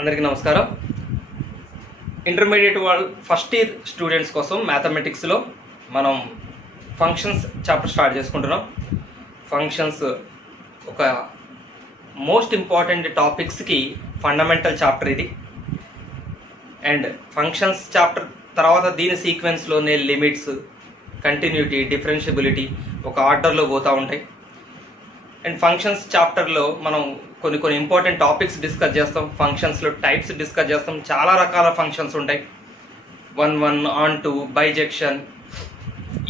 అందరికీ నమస్కారం. ఇంటర్మీడియట్ వాళ్ళు ఫస్ట్ ఇయర్ స్టూడెంట్స్ కోసం మ్యాథమెటిక్స్లో మనం ఫంక్షన్స్ చాప్టర్ స్టార్ట్ చేసుకుంటున్నాం. ఫంక్షన్స్ ఒక మోస్ట్ ఇంపార్టెంట్ టాపిక్స్కి ఫండమెంటల్ చాప్టర్ ఇది. అండ్ ఫంక్షన్స్ చాప్టర్ తర్వాత దీని సీక్వెన్స్లోనే లిమిట్స్, కంటిన్యూటీ, డిఫరెన్షియబిలిటీ ఒక ఆర్డర్లో పోతూ ఉంటాయి. అండ్ ఫంక్షన్స్ చాప్టర్లో మనం కొన్ని ఇంపార్టెంట్ టాపిక్స్ డిస్కస్ చేస్తాం. ఫంక్షన్స్లో టైప్స్ డిస్కస్ చేస్తాం. చాలా రకాల ఫంక్షన్స్ ఉంటాయి. 1 1 on 2, బైజెక్షన్,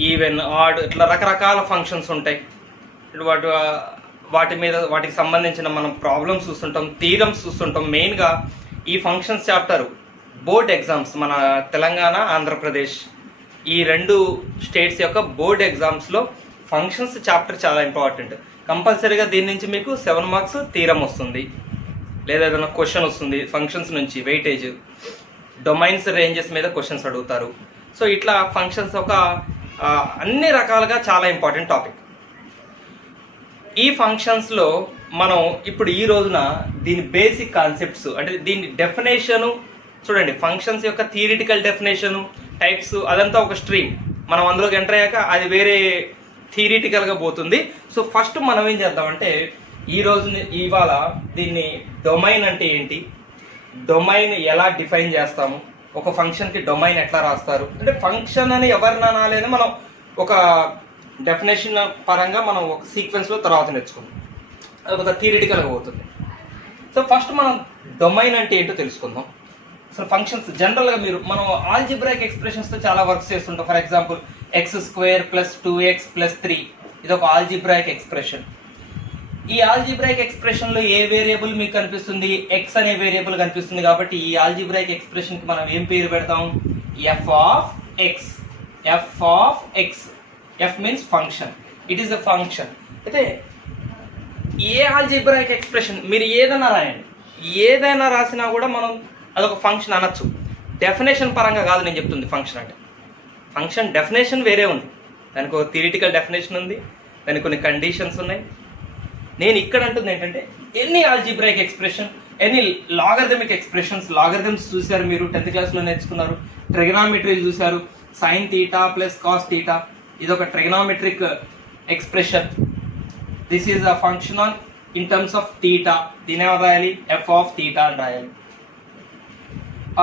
ఈవెన్, ఆడ్, ఇట్లా రకరకాల ఫంక్షన్స్ ఉంటాయి. వాటికి సంబంధించిన మనం ప్రాబ్లమ్స్ చూస్తుంటాం, థీరమ్స్ చూస్తుంటాం. మెయిన్గా ఈ ఫంక్షన్స్ చాప్టర్ బోర్డ్ ఎగ్జామ్స్, మన తెలంగాణ, ఆంధ్రప్రదేశ్ ఈ రెండు స్టేట్స్ యొక్క బోర్డ్ ఎగ్జామ్స్లో ఫంక్షన్స్ చాప్టర్ చాలా ఇంపార్టెంట్. కంపల్సరీగా దీని నుంచి మీకు 7 మార్క్స్ థీరం వస్తుంది, లేదా ఏదైనా క్వశ్చన్ వస్తుంది ఫంక్షన్స్ నుంచి. వెయిటేజ్, డొమైన్స్, రేంజెస్ మీద క్వశ్చన్స్ అడుగుతారు. సో ఇట్లా ఫంక్షన్స్ ఒక అన్ని రకాలుగా చాలా ఇంపార్టెంట్ టాపిక్. ఈ ఫంక్షన్స్లో మనం ఇప్పుడు ఈ రోజున దీని బేసిక్ కాన్సెప్ట్స్, అంటే దీని డెఫినేషను చూడండి. ఫంక్షన్స్ యొక్క థియరిటికల్ డెఫినేషను, టైప్స్, అదంతా ఒక స్ట్రీమ్. మనం అందులోకి ఎంటర్ అయ్యాక అది వేరే థియరిటికల్గా పోతుంది. సో ఫస్ట్ మనం ఏం చేద్దామంటే ఇవాళ దీన్ని డొమైన్ అంటే ఏంటి, డొమైన్ ఎలా డిఫైన్ చేస్తాము, ఒక ఫంక్షన్కి డొమైన్ ఎట్లా రాస్తారు, అంటే ఫంక్షన్ అని ఎవరిని అనాలని మనం ఒక డెఫినేషన్ పరంగా మనం ఒక సీక్వెన్స్లో తర్వాత నేర్చుకుందాం. అది ఒక థియరిటికల్గా పోతుంది. సో ఫస్ట్ మనం డొమైన్ అంటే ఏంటో తెలుసుకుందాం. సో ఫంక్షన్స్ జనరల్గా మనం ఆల్జిబ్రాయిక్ ఎక్స్ప్రెషన్స్తో చాలా వర్క్స్ చేస్తుంటాం. ఫర్ ఎగ్జాంపుల్ x² + 2x + 3 ఇది ఒక ఆల్జిబ్రాయిక్ ఎక్స్ప్రెషన్. ఈ ఆల్జిబ్రాయిక్ ఎక్స్ప్రెషన్లో ఏ వేరియబుల్ మీకు కనిపిస్తుంది, x అనే వేరియబుల్ కనిపిస్తుంది. కాబట్టి ఈ ఆల్జిబ్రాయిక్ ఎక్స్ప్రెషన్కి మనం ఏం పేరు పెడతాం, f of x. f means function, it is a function. అయితే ఏ ఆల్జిబ్రాయిక్ ఎక్స్ప్రెషన్ మీరు ఏదైనా రాయండి, ఏదైనా రాసినా కూడా మనం అదొక ఫంక్షన్ అనొచ్చు. డెఫినేషన్ పరంగా కాదు నేను చెప్తుంది. ఫంక్షన్ అంటే ఫంక్షన్ డెఫినేషన్ వేరే ఉంది, దానికి ఒక థియరిటికల్ డెఫినేషన్ ఉంది, దానికి కొన్ని కండిషన్స్ ఉన్నాయి. నేను ఇక్కడ అంటుంది ఏంటంటే any algebraic expression, any logarithmic expressions. Logarithms చూశారు మీరు 10th క్లాస్లో నేర్చుకున్నారు. ట్రిగనామెట్రీ చూశారు, sin θ + cos θ ఇది ఒక trigonometric expression. This is a function on in terms of θ. దీని ఏమో రాయాలి, f ఆఫ్ θ అని రాయాలి.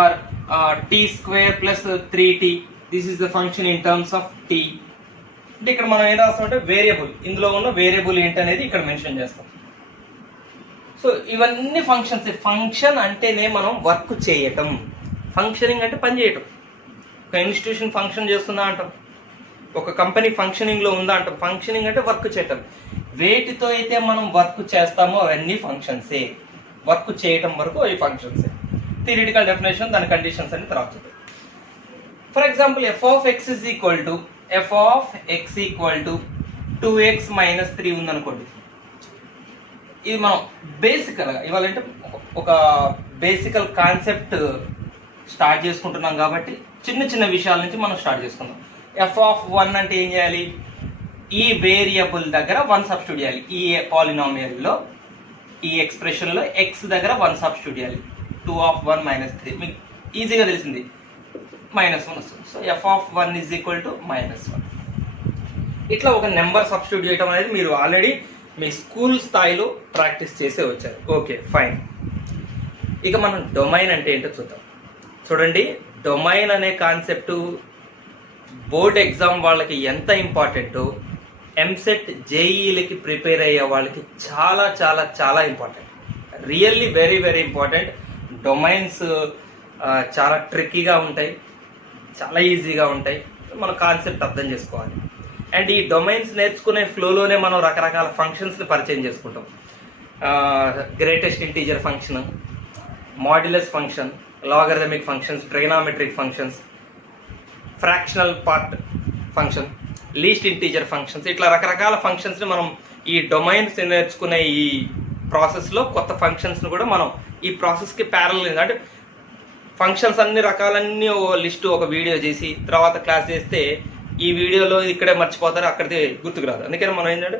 Or t² + 3t, this is the function in terms of t. అంటే ఇక్కడ మనం ఏం రాస్తామంటే వేరియబుల్, ఇందులో ఉన్న వేరియబుల్ ఏంటనేది ఇక్కడ మెన్షన్ చేస్తాం. సో ఇవన్నీ ఫంక్షన్స్. ఫంక్షన్ అంటేనే మనం వర్క్ చేయటం. ఫంక్షనింగ్ అంటే పని చేయటం. ఒక ఇన్స్టిట్యూషన్ ఫంక్షన్ చేస్తుందా అంటాం, ఒక కంపెనీ ఫంక్షనింగ్లో ఉందా అంటాం. ఫంక్షనింగ్ అంటే వర్క్ చేయటం. వేటితో అయితే మనం వర్క్ చేస్తామో అవన్నీ ఫంక్షన్సే. వర్క్ చేయటం వరకు అవి ఫంక్షన్సే. థియరిటికల్ డెఫినేషన్, దాని కండిషన్స్ అన్ని తర్వాత చూద్దాం. For example f of x = 2x - 3 ఉందనుకోండి. ఇది మనం బేసికల్గా ఇవాళంటే ఒక బేసికల్ కాన్సెప్ట్ స్టార్ట్ చేసుకుంటున్నాం కాబట్టి చిన్న విషయాల నుంచి మనం స్టార్ట్ చేసుకుందాం. f ఆఫ్ 1 అంటే ఏం చేయాలి, ఈ వేరియబుల్ దగ్గర 1 సబ్స్టిట్యూట్ చేయాలి. ఈ పాలినామియల్లో, ఈ ఎక్స్ప్రెషన్లో x దగ్గర 1 సబ్స్టిట్యూట్ చేయాలి. 2 ఆఫ్ 1 - 3 మీకు ఈజీగా తెలిసింది, -1 వస్తుంది. So f of 1 = -1. ఇట్లా ఒక నెంబర్ సబ్స్టిట్యూట్ చేయడం అనేది మీరు ఆల్రెడీ మీ స్కూల్ స్థాయిలో ప్రాక్టీస్ చేసే వచ్చారు. Okay, fine. ఇక మనం డొమైన్ అంటే ఏంటో చూద్దాం. చూడండి, డొమైన్ అనే కాన్సెప్ట్ బోర్డ్ ఎగ్జామ్ వాళ్ళకి ఎంత ఇంపార్టెంటో ఎంసెట్, జేఈలకి ప్రిపేర్ అయ్యే వాళ్ళకి చాలా చాలా చాలా important. Really very very important. Domains చాలా ట్రిక్కీగా ఉంటాయి, చాలా ఈజీగా ఉంటాయి. మన కాన్సెప్ట్ అర్థం చేసుకోవాలి. అండ్ ఈ డొమైన్స్ నేర్చుకునే ఫ్లోలోనే మనం రకరకాల ఫంక్షన్స్ని పరిచయం చేసుకుంటాం. Greatest integer function, modulus function, logarithmic functions, trigonometric functions, fractional part function, least integer functions, ఇట్లా రకరకాల ఫంక్షన్స్ని మనం ఈ డొమైన్స్ నేర్చుకునే ఈ ప్రాసెస్లో కొత్త ఫంక్షన్స్ని కూడా మనం ఈ ప్రాసెస్కి ప్యారల్, అంటే ఫంక్షన్స్ అన్ని రకాలన్నీ ఓ లిస్టు ఒక వీడియో చేసి తర్వాత క్లాస్ చేస్తే ఈ వీడియోలో ఇక్కడే మర్చిపోతారు, అక్కడికి గుర్తుకు రాదు. అందుకని మనం ఏంటంటే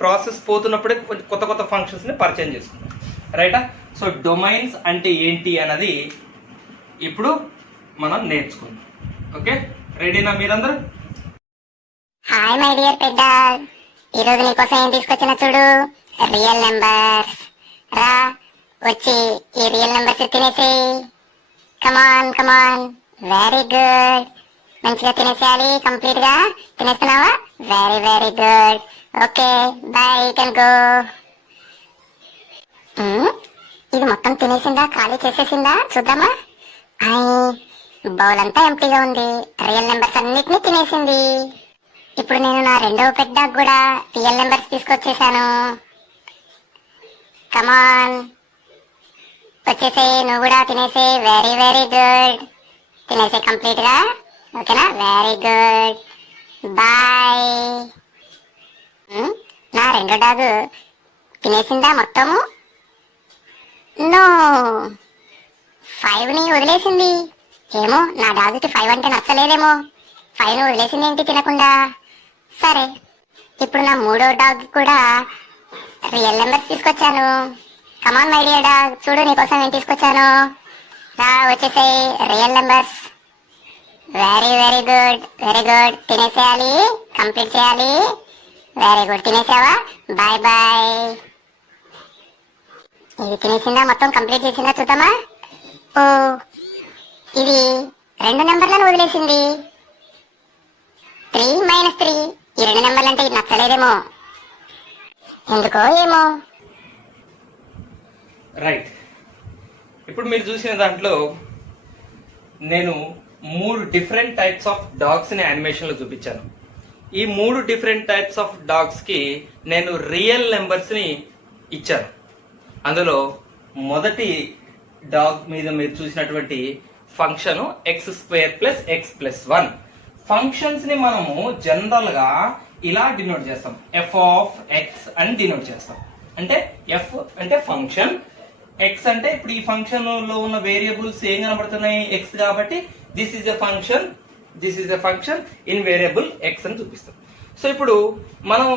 ప్రాసెస్ పోతున్నప్పుడే కొత్త ఫంక్షన్స్ని పరిచయం చేసుకుంటాం. రైటా? సో డొమైన్స్ అంటే ఏంటి అన్నది ఇప్పుడు మనం నేర్చుకుందాం. ఓకే, రెడీనా మీరందరూ? హాయ్ మై డియర్ పెద్ద, ఈరోజు నీకోసం ఏం తీసుకొచ్చిన చూడు, రియల్ నెంబర్స్. రా వచ్చి ఈ రియల్ నెంబర్స్ తినేసేయి. Come on come on, very good. మంచిగా తినేసేయాలి, కంప్లీట్ గా తినేస్తున్నావా? Very very good. Okay bye, you can go. ఇది మొత్తం తినేసిందా, ఖాళీ చేసేసిందా? చూద్దామా. బౌల్ అంతా ఎంప్టీగా ఉంది, రియల్ నెంబర్స్ అన్నిటినీ తినేసింది. ఇప్పుడు నేను నా రెండవ పెద్ద కూడా రియల్ నెంబర్స్ తీసుకొచ్చేసాను. కమాన్ వచ్చేసే, నువ్వు కూడా తినేసే. వెరీ వెరీ గుడ్, తినేసే కంప్లీట్ గా. ఓకేనా? Very good, bye. నా రెండో డాగ్ తినేసిందా మొత్తము? నో, 5ని వదిలేసింది. ఏమో, నా డాగ్కి 5 అంటే నచ్చలేదేమో. 5ని వదిలేసింది ఏంటి తినకుండా. సరే, ఇప్పుడు నా మూడో డాగ్ కూడా రియల్ నెంబర్స్ తీసుకొచ్చాను. కమాన్ మై డియర్ డాగ్, చూడు నీకోసం ఏం తీసుకొచ్చాను. రా వచ్చేసే, real numbers. Very very good, very good. తినేసేయాలి, కంప్లీట్ చేయాలి. వెరీ గుడ్, తినేసావా? Bye bye. ఇది తినేసిందా, మొత్తం కంప్లీట్ చేసిందా? చూద్దామా. ఓ, ఇది 2 నెంబర్లను వదిలేసింది. 3 - 3. ఈ 2 నెంబర్లు అంటే ఇది నచ్చలేదేమో, ఎందుకో ఏమో. రైట్, ఇప్పుడు మీరు చూసిన దాంట్లో నేను 3 డిఫరెంట్ టైప్స్ ఆఫ్ డాగ్స్ ని యానిమేషన్ లో చూపించాను. ఈ 3 డిఫరెంట్ టైప్స్ ఆఫ్ డాగ్స్ కి నేను రియల్ నెంబర్స్ ని ఇచ్చాను. అందులో మొదటి డాగ్ మీద మీరు చూసినటువంటి ఫంక్షన్ x² + x+1. ఫంక్షన్స్ ని మనము జనరల్ గా ఇలా డినోట్ చేస్తాం, f(x) అని డినోట్ చేస్తాం. అంటే f అంటే ఫంక్షన్, x అంటే ఇప్పుడు ఈ ఫంక్షన్ లో ఉన్న వేరియబుల్స్ ఏం కనబడుతున్నాయి, x కాబట్టి this is a function in variable x అని చూపిస్తాం. సో ఇప్పుడు మనం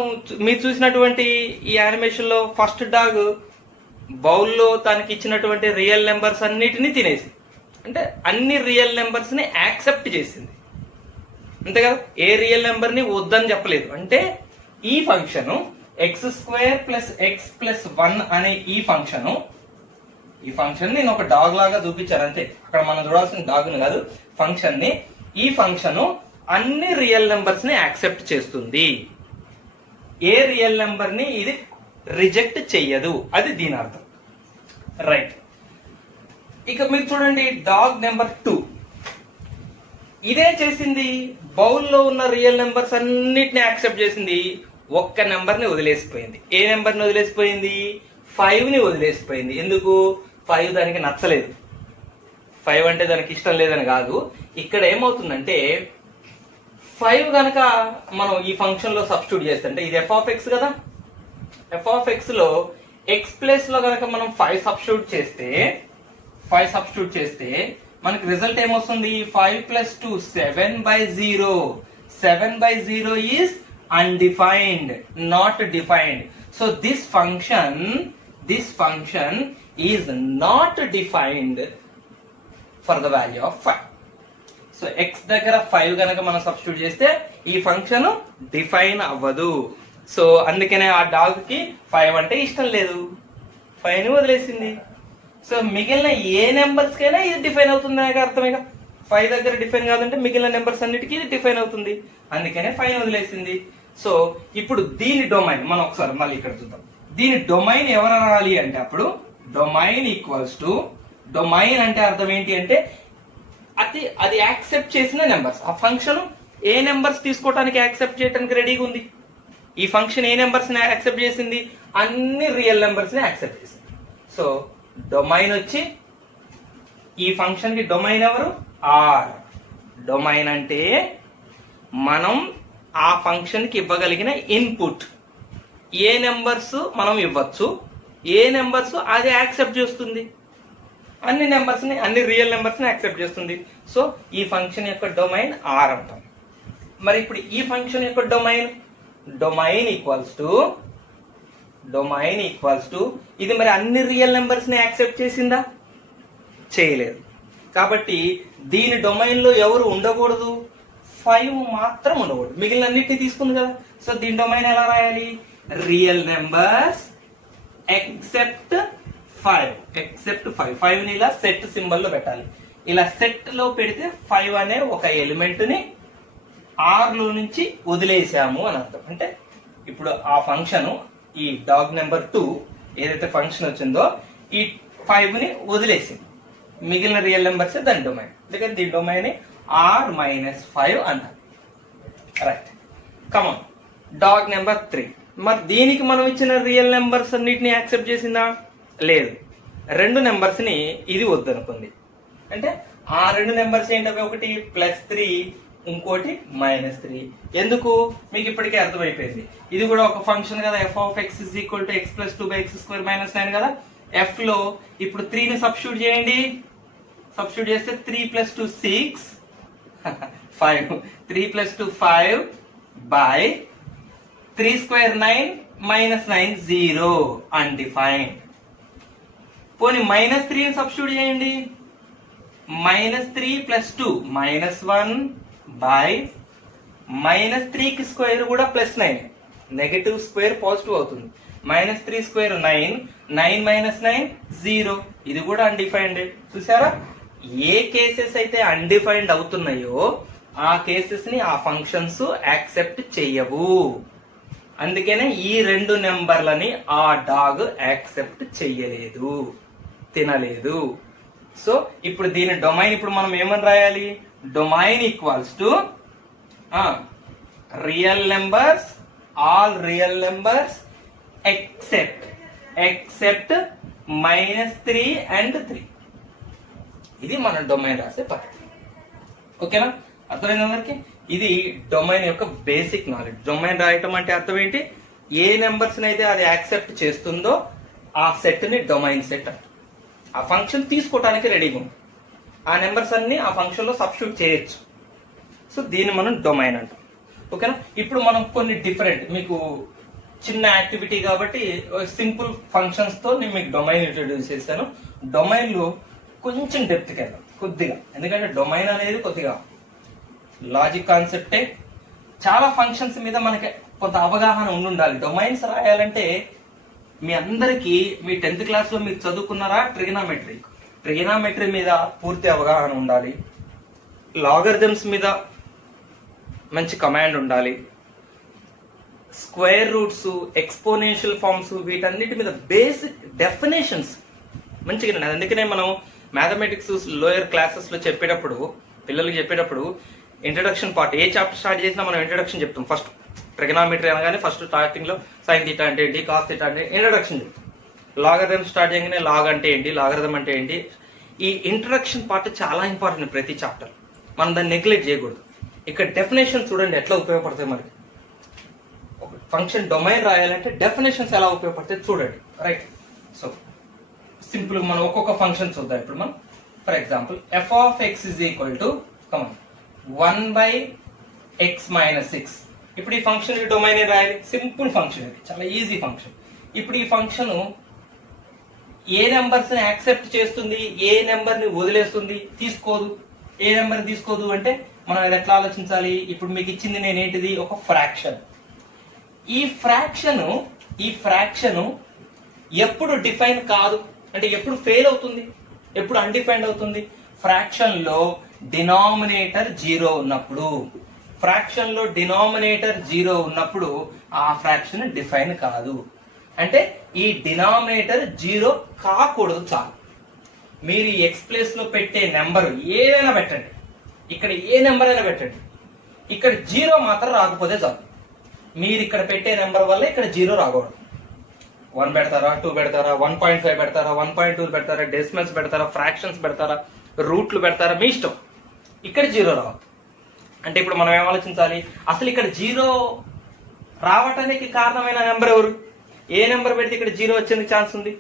మీరు చూసినటువంటి ఈ యానిమేషన్ లో ఫస్ట్ డాగ్ బౌల్లో తనకి ఇచ్చినటువంటి రియల్ నెంబర్స్ అన్నిటినీ తినేసి, అంటే అన్ని రియల్ నెంబర్స్ ని యాక్సెప్ట్ చేసింది, అంతే కదా. ఏ రియల్ నెంబర్ ని వద్దని చెప్పలేదు. అంటే ఈ ఫంక్షన్ x² + x+1 అనే ఈ ఫంక్షన్ నేను ఒక డాగ్ లాగా చూపించాను అంతే. అక్కడ మనం చూడాల్సిన డాగ్ ని కాదు, ఫంక్షన్ ని. ఈ ఫంక్షన్ అన్ని రియల్ నెంబర్స్ ని యాక్సెప్ట్ చేస్తుంది. ఏ రియల్ నెంబర్ ని ఇది రిజెక్ట్ చెయ్యదు, అది దీని అర్థం. రైట్, ఇక మీరు చూడండి డాగ్ నెంబర్ 2. ఇదే చేసింది, బౌల్లో ఉన్న రియల్ నెంబర్స్ అన్నిటిని యాక్సెప్ట్ చేసింది, ఒక్క నెంబర్ ని వదిలేసిపోయింది. ఏ నెంబర్ ని వదిలేసిపోయింది? 5ని వదిలేసిపోయింది. ఎందుకు? 5 దానికి నచ్చలేదు. 5 అంటే దానికి ఇష్టం లేదని కాదు. ఇక్కడ ఏమవుతుందంటే 5 కనుక మనం ఈ ఫంక్షన్ లో సబ్స్టిట్యూట్ చేస్తుంటే, ఇది f(x) కదా, f(x) లో x ప్లేస్ లో కనుక మనం 5 సబ్స్టిట్యూట్ చేస్తే మనకి రిజల్ట్ ఏమొస్తుంది? 5 + 2 7/0. 7/0 is undefined, not defined. So this function is not defined for the value of 5. So x దగ్గర 5 కనుక మనం సబ్స్టిట్యూట్ చేస్తే ఈ ఫంక్షన్ డిఫైన్ అవ్వదు. సో అందుకనే ఆ డాగ్ కి 5 అంటే ఇష్టం లేదు, 5ని వదిలేసింది. సో మిగిలిన ఏ నెంబర్స్ కైనా ఇది డిఫైన్ అవుతుంది, నాకు అర్థమేగా. 5 దగ్గర డిఫైన్ కాదంటే మిగిలిన నెంబర్స్ అన్నిటికీ ఇది డిఫైన్ అవుతుంది, అందుకనే 5ని వదిలేసింది. సో ఇప్పుడు దీని డొమైన్ మనం ఒకసారి మళ్ళీ ఇక్కడ చూద్దాం. దీని డొమైన్ ఎవరు అనాలి అంటే, అప్పుడు డొమైన్ ఈక్వల్స్ టు, డొమైన్ అంటే అర్థం ఏంటి అంటే అది యాక్సెప్ట్ చేసిన నెంబర్స్. ఆ ఫంక్షన్ ఏ నెంబర్స్ తీసుకోవడానికి యాక్సెప్ట్ చేయడానికి రెడీగా ఉంది. ఈ ఫంక్షన్ ఏ నెంబర్స్ ని యాక్సెప్ట్ చేసింది? అన్ని రియల్ నెంబర్స్ ని యాక్సెప్ట్ చేసింది. సో డొమైన్ వచ్చి, ఈ ఫంక్షన్ కి డొమైన్ ఎవరు? ఆర్. డొమైన్ అంటే మనం ఆ ఫంక్షన్ కి ఇవ్వగలిగిన ఇన్పుట్. ఏ నెంబర్స్ మనం ఇవ్వచ్చు, ఏ నెంబర్స్ అది యాక్సెప్ట్ చేస్తుంది, అన్ని నెంబర్స్ ని, అన్ని రియల్ నెంబర్స్ ని యాక్సెప్ట్ చేస్తుంది. సో ఈ ఫంక్షన్ యొక్క డొమైన్ ఆర్ అంటాం. మరి ఇప్పుడు ఈ ఫంక్షన్ యొక్క domain equals to domain equals to ఇది మరి అన్ని రియల్ నెంబర్స్ ని యాక్సెప్ట్ చేసిందా? చేయలేదు. కాబట్టి దీని డొమైన్ లో ఎవరు ఉండకూడదు? 5 మాత్రం ఉండకూడదు. మిగిలిన అన్నిటిని తీసుకుంది కదా. సో దీని డొమైన్ ఎలా రాయాలి? Real numbers except 5. ఎక్సెప్ట్ 5. 5 ని ఇలా సెట్ సింబల్ లో పెట్టాలి. ఇలా సెట్ లో పెడితే 5 అనే ఒక ఎలిమెంట్ ని ఆర్ లో నుంచి వదిలేసాము అని అర్థం. అంటే ఇప్పుడు ఆ ఫంక్షన్ ఈ డాగ్ నెంబర్ 2 ఏదైతే ఫంక్షన్ వచ్చిందో ఈ 5 ని వదిలేసింది. మిగిలిన రియల్ నెంబర్స్ దాని డొమైన్. అందుకని దీని డొమైన్ R-5 అంటారు. రైట్. కమాన్. Dog number 3. మరి దీనికి మనం ఇచ్చిన రియల్ నెంబర్స్ అన్నిటిని యాక్సెప్ట్ చేసిందా? లేదు. 2 నెంబర్స్ ని ఇది వద్దనుకుంది. అంటే ఆ 2 నెంబర్స్ ఏంటవి? ఒకటి +3, ఇంకోటి -3. ఎందుకు? మీకు ఇప్పటికే అర్థమైపోయింది. ఇది కూడా ఒక ఫంక్షన్ కదా. f(x) = x + 2x² - 9 కదా. f లో ఇప్పుడు 3 ని సబ్స్టిట్యూట్ చేయండి. సబ్స్టిట్యూట్ చేస్తే 3 + 2 6 5 3 + 2 5 by 3² 9 -9 0 undefined. పోనీ -3 ని సబ్స్టిట్యూట్ చేయండి. -3 + 2 -1 by -3 కి స్క్వేర్ కూడా +9. నెగటివ్ స్క్వేర్ పాజిటివ్ అవుతుంది. -3² 9 9 - 9 0. ఇది కూడా అన్డిఫైన్డ్. చూసారా? ఏ కేసెస్ అయితే అన్డిఫైన్డ్ అవుతున్నాయో ఆ కేసెస్ ని ఆ ఫంక్షన్స్ యాక్సెప్ట్ చెయ్యవు. అందుకనే ఈ 2 నెంబర్లని ఆ డాగ్ యాక్సెప్ట్ చెయ్యలేదు, తినలేదు. సో ఇప్పుడు దీని డొమైన్ ఇప్పుడు మనం ఏమని రాయాలి? Domain equals to real numbers, all real numbers except -3 and 3. ఇది మన డొమైన్ రాసే పద్ధతి. ఓకేనా? అర్థమైంది అందరికి? ఇది డొమైన్ యొక్క బేసిక్ నాలెడ్జ్. డొమైన్ రాయటం అంటే అర్థం ఏంటి? ఏ నెంబర్స్ అయితే అది యాక్సెప్ట్ చేస్తుందో ఆ సెట్ ని డొమైన్ సెట్ అంట. ఆ ఫంక్షన్ తీసుకోవడానికి రెడీగా ఉంది. ఆ నెంబర్స్ అన్ని ఆ ఫంక్షన్ లో సబ్స్టిట్యూట్ చేయొచ్చు. సో దీన్ని మనం డొమైన్ అంటాం. ఓకేనా? ఇప్పుడు మనం కొన్ని డిఫరెంట్, మీకు చిన్న యాక్టివిటీ కాబట్టి సింపుల్ ఫంక్షన్స్ తో నేను మీకు డొమైన్ ఇంట్రొడ్యూస్ చేశాను. డొమైన్ లో కొంచెం డెప్త్కి వెళ్దాం కొద్దిగా. ఎందుకంటే డొమైన్ అనేది కొద్దిగా లాజిక్ కాన్సెప్టే. చాలా ఫంక్షన్స్ మీద మనకి కొంత అవగాహన ఉండాలి. డొమైన్స్ రాయాలంటే మీ అందరికీ మీ 10th క్లాస్ లో మీరు చదువుకున్నారా? ట్రిగనామెట్రీ మీద పూర్తి అవగాహన ఉండాలి. లాగరిథమ్స్ మీద మంచి కమాండ్ ఉండాలి. స్క్వేర్ రూట్స్, ఎక్స్పోనెన్షియల్ ఫార్మ్స్, వీటన్నిటి మీద బేసిక్ డెఫినేషన్స్ మంచిగా ఉన్నాయి. అందుకనే మనం మ్యాథమెటిక్స్ లోయర్ క్లాసెస్ లో చెప్పేటప్పుడు, పిల్లలకి చెప్పేటప్పుడు ఇంట్రడక్షన్ పార్ట్, ఏ చాప్టర్ స్టార్ట్ చేసినా మనం ఇంట్రడక్షన్ చెప్తాం. ఫస్ట్ ట్రిగనామెట్రీ అనగానే ఫస్ట్ స్టార్టింగ్ లో సైన్ థీటా అంటే ఏంటి, కాస్ థీటా అంటే ఇంట్రడక్షన్ చెప్తాం. లాగరిథమ్ స్టార్ట్ చేయగానే లాగ్ అంటే ఏంటి, లాగరిథమ్ అంటే ఏంటి. ఈ ఇంట్రడక్షన్ పార్ట్ చాలా ఇంపార్టెంట్ ప్రతి చాప్టర్. మనం దాన్ని నెగ్లెక్ట్ చేయకూడదు. ఇక్కడ డెఫినేషన్ చూడండి ఎట్లా ఉపయోగపడతాయి మనకి. ఒక ఫంక్షన్ డొమైన్ రాయాలంటే డెఫినేషన్స్ ఎలా ఉపయోగపడతాయి చూడండి. రైట్. సో సింపుల్ మనం ఒక్కొక్క ఫంక్షన్ చూద్దాం. ఇప్పుడు మనం ఫర్ ఎగ్జాంపుల్ f(x) = 1/x - 6. ఇప్పుడు ఈ ఫంక్షన్ డొమైన్ రాయాలి. సింపుల్ ఫంక్షన్, ఇది చాలా ఈజీ ఫంక్షన్. ఇప్పుడు ఈ ఫంక్షన్ ఏ నెంబర్స్ ని యాక్సెప్ట్ చేస్తుంది, ఏ నెంబర్ ని వదిలేస్తుంది, తీసుకోదు. ఏ నెంబర్ తీసుకోదు అంటే మనం ఇది ఎట్లా ఆలోచించాలి? ఇప్పుడు మీకు ఇచ్చింది నేనేంటిది? ఒక ఫ్రాక్షన్. ఈ ఫ్రాక్షన్ ఎప్పుడు డిఫైన్ కాదు అంటే ఎప్పుడు ఫెయిల్ అవుతుంది, ఎప్పుడు అన్డిఫైన్డ్ అవుతుంది? ఫ్రాక్షన్ లో డినామినేటర్ 0 ఉన్నప్పుడు. ఫ్రాక్షన్ లో డినామినేటర్ 0 ఉన్నప్పుడు ఆ ఫ్రాక్షన్ డిఫైన్ కాదు. అంటే ఈ డినామినేటర్ 0 కాకూడదు చాలు. మీరు ఈ ఎక్స్ ప్లేస్ లో పెట్టే నెంబర్ ఏదైనా పెట్టండి, ఇక్కడ ఏ నెంబర్ అయినా పెట్టండి, ఇక్కడ 0 మాత్రం రాకపోతే చాలు. మీరు ఇక్కడ పెట్టే నెంబర్ వల్ల ఇక్కడ 0 రాకూడదు. 1 పెడతారా, 2 పెడతారా, 1.5 పెడతారా, 1.2 పెడతారా, డెసిమల్స్ పెడతారా, ఫ్రాక్షన్స్ పెడతారా, రూట్లు పెడతారా, మీ ఇష్టం. ఇక్కడ 0 రావద్దు. అంటే ఇప్పుడు మనం ఏం ఆలోచించాలి? అసలు ఇక్కడ 0 రావటానికి కారణమైన నెంబర్ ఎవరు? ఏ నెంబర్ పెడితే ఇక్కడ 0 వచ్చేందుకు ఛాన్స్ ఉంది?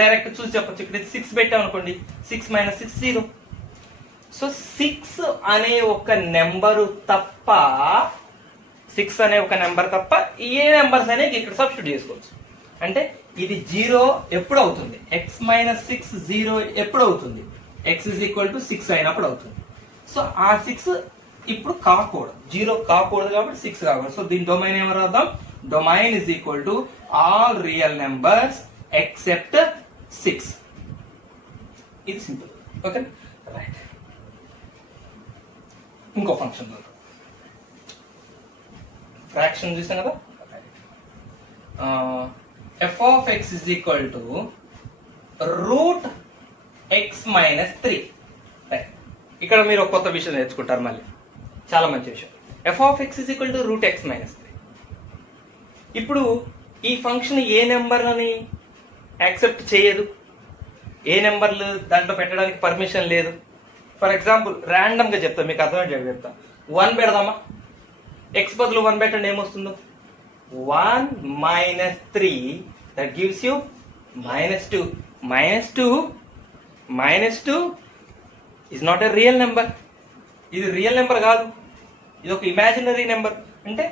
డైరెక్ట్ చూసి చెప్పొచ్చు. ఇక్కడ 6 పెట్టాం అనుకోండి, 6 - 6 0. సో 6 అనే ఒక నెంబరు తప్ప, 6 అనే ఒక నెంబర్ తప్ప ఏ నెంబర్స్ అనేవి ఇక్కడ సబ్స్టిట్యూట్ చేసుకోవచ్చు. అంటే ఇది 0 ఎప్పుడు అవుతుంది, x మైనస్ 6 0 ఎప్పుడు అవుతుంది, x ఇస్ ఈక్వల్ టు 6 అయినప్పుడు అవుతుంది. సో ఆ 6 ఇప్పుడు కాకూడదు, 0 కాకూడదు కాబట్టి 6 కాకూడదు. సో దీని డొమైన్ ఏమో రాద్దాం, domain is equal to all real numbers except 6. ఇది సింపుల్. Okay right. ఇంకో ఫంక్షన్ ఫ్రాక్షన్ చూసాం కదా, f of x is equal to root x minus 3. Right. ఇక్కడ మీరు ఒక కొత్త విషయం నేర్చుకుంటారు, మళ్ళీ చాలా మంచి విషయం. f of x is equal to root x minus 3. ఇప్పుడు ఈ ఫంక్షన్ ఏ నెంబర్లని యాక్సెప్ట్ చేయదు, ఏ నెంబర్లు దాంట్లో పెట్టడానికి పర్మిషన్ లేదు. ఫర్ ఎగ్జాంపుల్ ర్యాండమ్గా చెప్తా, మీకు అర్థమయ్యేది చెప్తా. 1 పెడదామా, x బదులు 1 పెట్టండి, ఏమొస్తుందో 1 minus 3, that gives you minus 2. minus 2 is not a real number. ఇది రియల్ నెంబర్ కాదు, ఇది ఒక ఇమాజినరీ నెంబర్. అంటే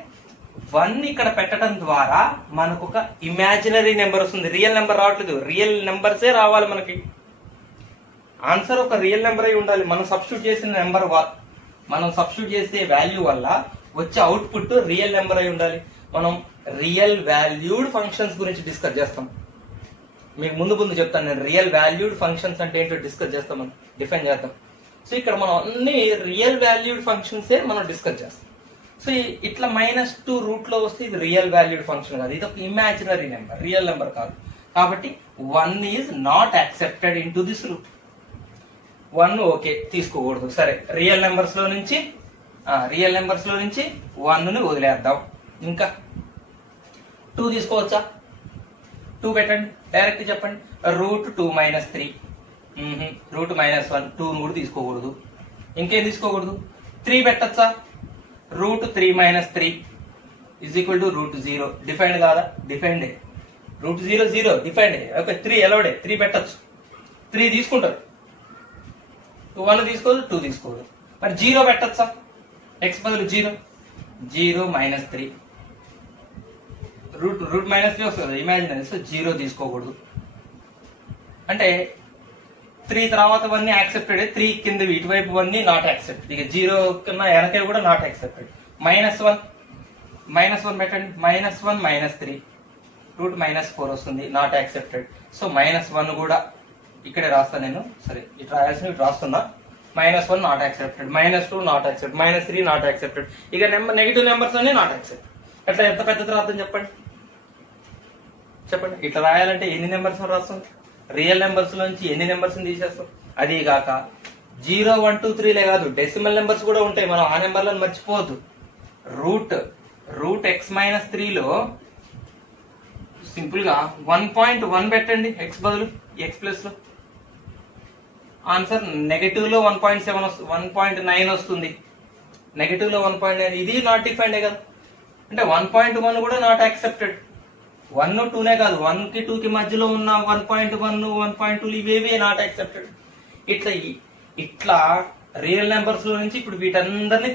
1 ఇక్కడ పెట్టడం ద్వారా మనకు ఒక ఇమాజినరీ నెంబర్ వస్తుంది, రియల్ నెంబర్ రావట్లేదు. రియల్ నెంబర్సే రావాలి మనకి. ఆన్సర్ ఒక రియల్ నెంబర్ అయి ఉండాలి. మనం సబ్స్టిట్యూట్ చేసిన నెంబర్, మనం సబ్స్టిట్యూట్ చేసే వాల్యూ వల్ల వచ్చే అవుట్పుట్ రియల్ నెంబర్ అయి ఉండాలి. మనం రియల్ వాల్యూడ్ ఫంక్షన్స్ గురించి డిస్కస్ చేస్తాం, మీకు ముందు చెప్తాను నేను. రియల్ వాల్యూడ్ ఫంక్షన్స్ అంటే ఏంటో డిస్కస్ చేస్తాం, మనం డిఫైన్ చేద్దాం. సో ఇక్కడ మనం అన్ని రియల్ వాల్యూడ్ ఫంక్షన్సే మనం డిస్కస్ చేస్తాం. సో ఇట్లా -2 రూట్ లో వస్తే ఇది రియల్ వాల్యూడ్ ఫంక్షన్ కాదు, ఇది ఒక ఇమాజినరీ నెంబర్, రియల్ నెంబర్ కాదు. కాబట్టి 1 is not accepted into this root. 1 okay తీసుకోకూడదు. సరే, రియల్ నెంబర్స్ లో నుంచి 1ని వదిలేద్దాం. ఇంకా 2 తీసుకోవచ్చా? 2 పెట్టండి, డైరెక్ట్ చెప్పండి. రూట్ 2 minus 3, రూట్ -1, 2ను కూడా తీసుకోకూడదు. ఇంకేం తీసుకోకూడదు? 3 పెట్టచ్చా? Root 3 minus 3 is equal to root 0. Defined కాదా? డిఫైన్డ్. Root 0 0 defined. ఓకే, 3 ఎలవడే, 3 పెట్టచ్చు. 3 తీసుకుంటారు, 1 తీసుకోదు, 2 తీసుకోదు. మరి 0 పెట్టచ్చా? x బదులు 0 minus 3, రూట్ -3 వస్తుంది, ఇమాజినరీ. సో 0 తీసుకోకూడదు. అంటే 3 తర్వాత 1 యాక్సెప్టెడ్, 3 కింద ఇటువైపు 1 నాట్ యాక్సెప్టెడ్. ఇక 0 కన్నా వెనక కూడా నాట్ యాక్సెప్టెడ్. -1 పెట్టండి. -1 minus 3, రూట్ -4 వస్తుంది, నాట్ యాక్సెప్టెడ్. సో -1 కూడా ఇక్కడే రాస్తాను నేను. సరే, ఇటు రాయాల్సిన ఇటు రాస్తున్నా. -1 not accepted, -2 not accepted, -3 not accepted. ఇక నెగిటివ్ నెంబర్స్ అన్ని నాట్ యాక్సెప్టెడ్. అట్లా ఎంత పెద్దది రాద్దాం చెప్పండి. ఇట్లా రాయాలంటే ఎన్ని నెంబర్స్ రాస్తాం? రియల్ నెంబర్స్ నుంచి ఎన్ని నెంబర్స్ తీసేస్తాం? అది కాక 0 1 2 3లే కాదు, డెసిమల్ నెంబర్స్ కూడా ఉంటాయి. మనం ఆ నెంబర్లను మర్చిపోవద్దు. రూట్ x minus 3లో సింపుల్ గా 1.1 పెట్టండి, x బదులు x ప్లస్ లో. ఆన్సర్ నెగటివ్ లో 1.7 వస్తుంది, 1.9 వస్తుంది. నెగటివ్ లో 1.9, ఇది నాట్ డిఫైన్డ్ కదా. అంటే 1.1 కూడా నాట్ యాక్సెప్టెడ్. 1 2నే కాదు, 1కి 2కి మధ్యలో ఉన్న 1.1 1.2 ఇవేవే నాట్ యాక్సెప్టెడ్. ఇట్లా రియల్ నెంబర్స్ లో నుంచి ఇప్పుడు వీటందరినీ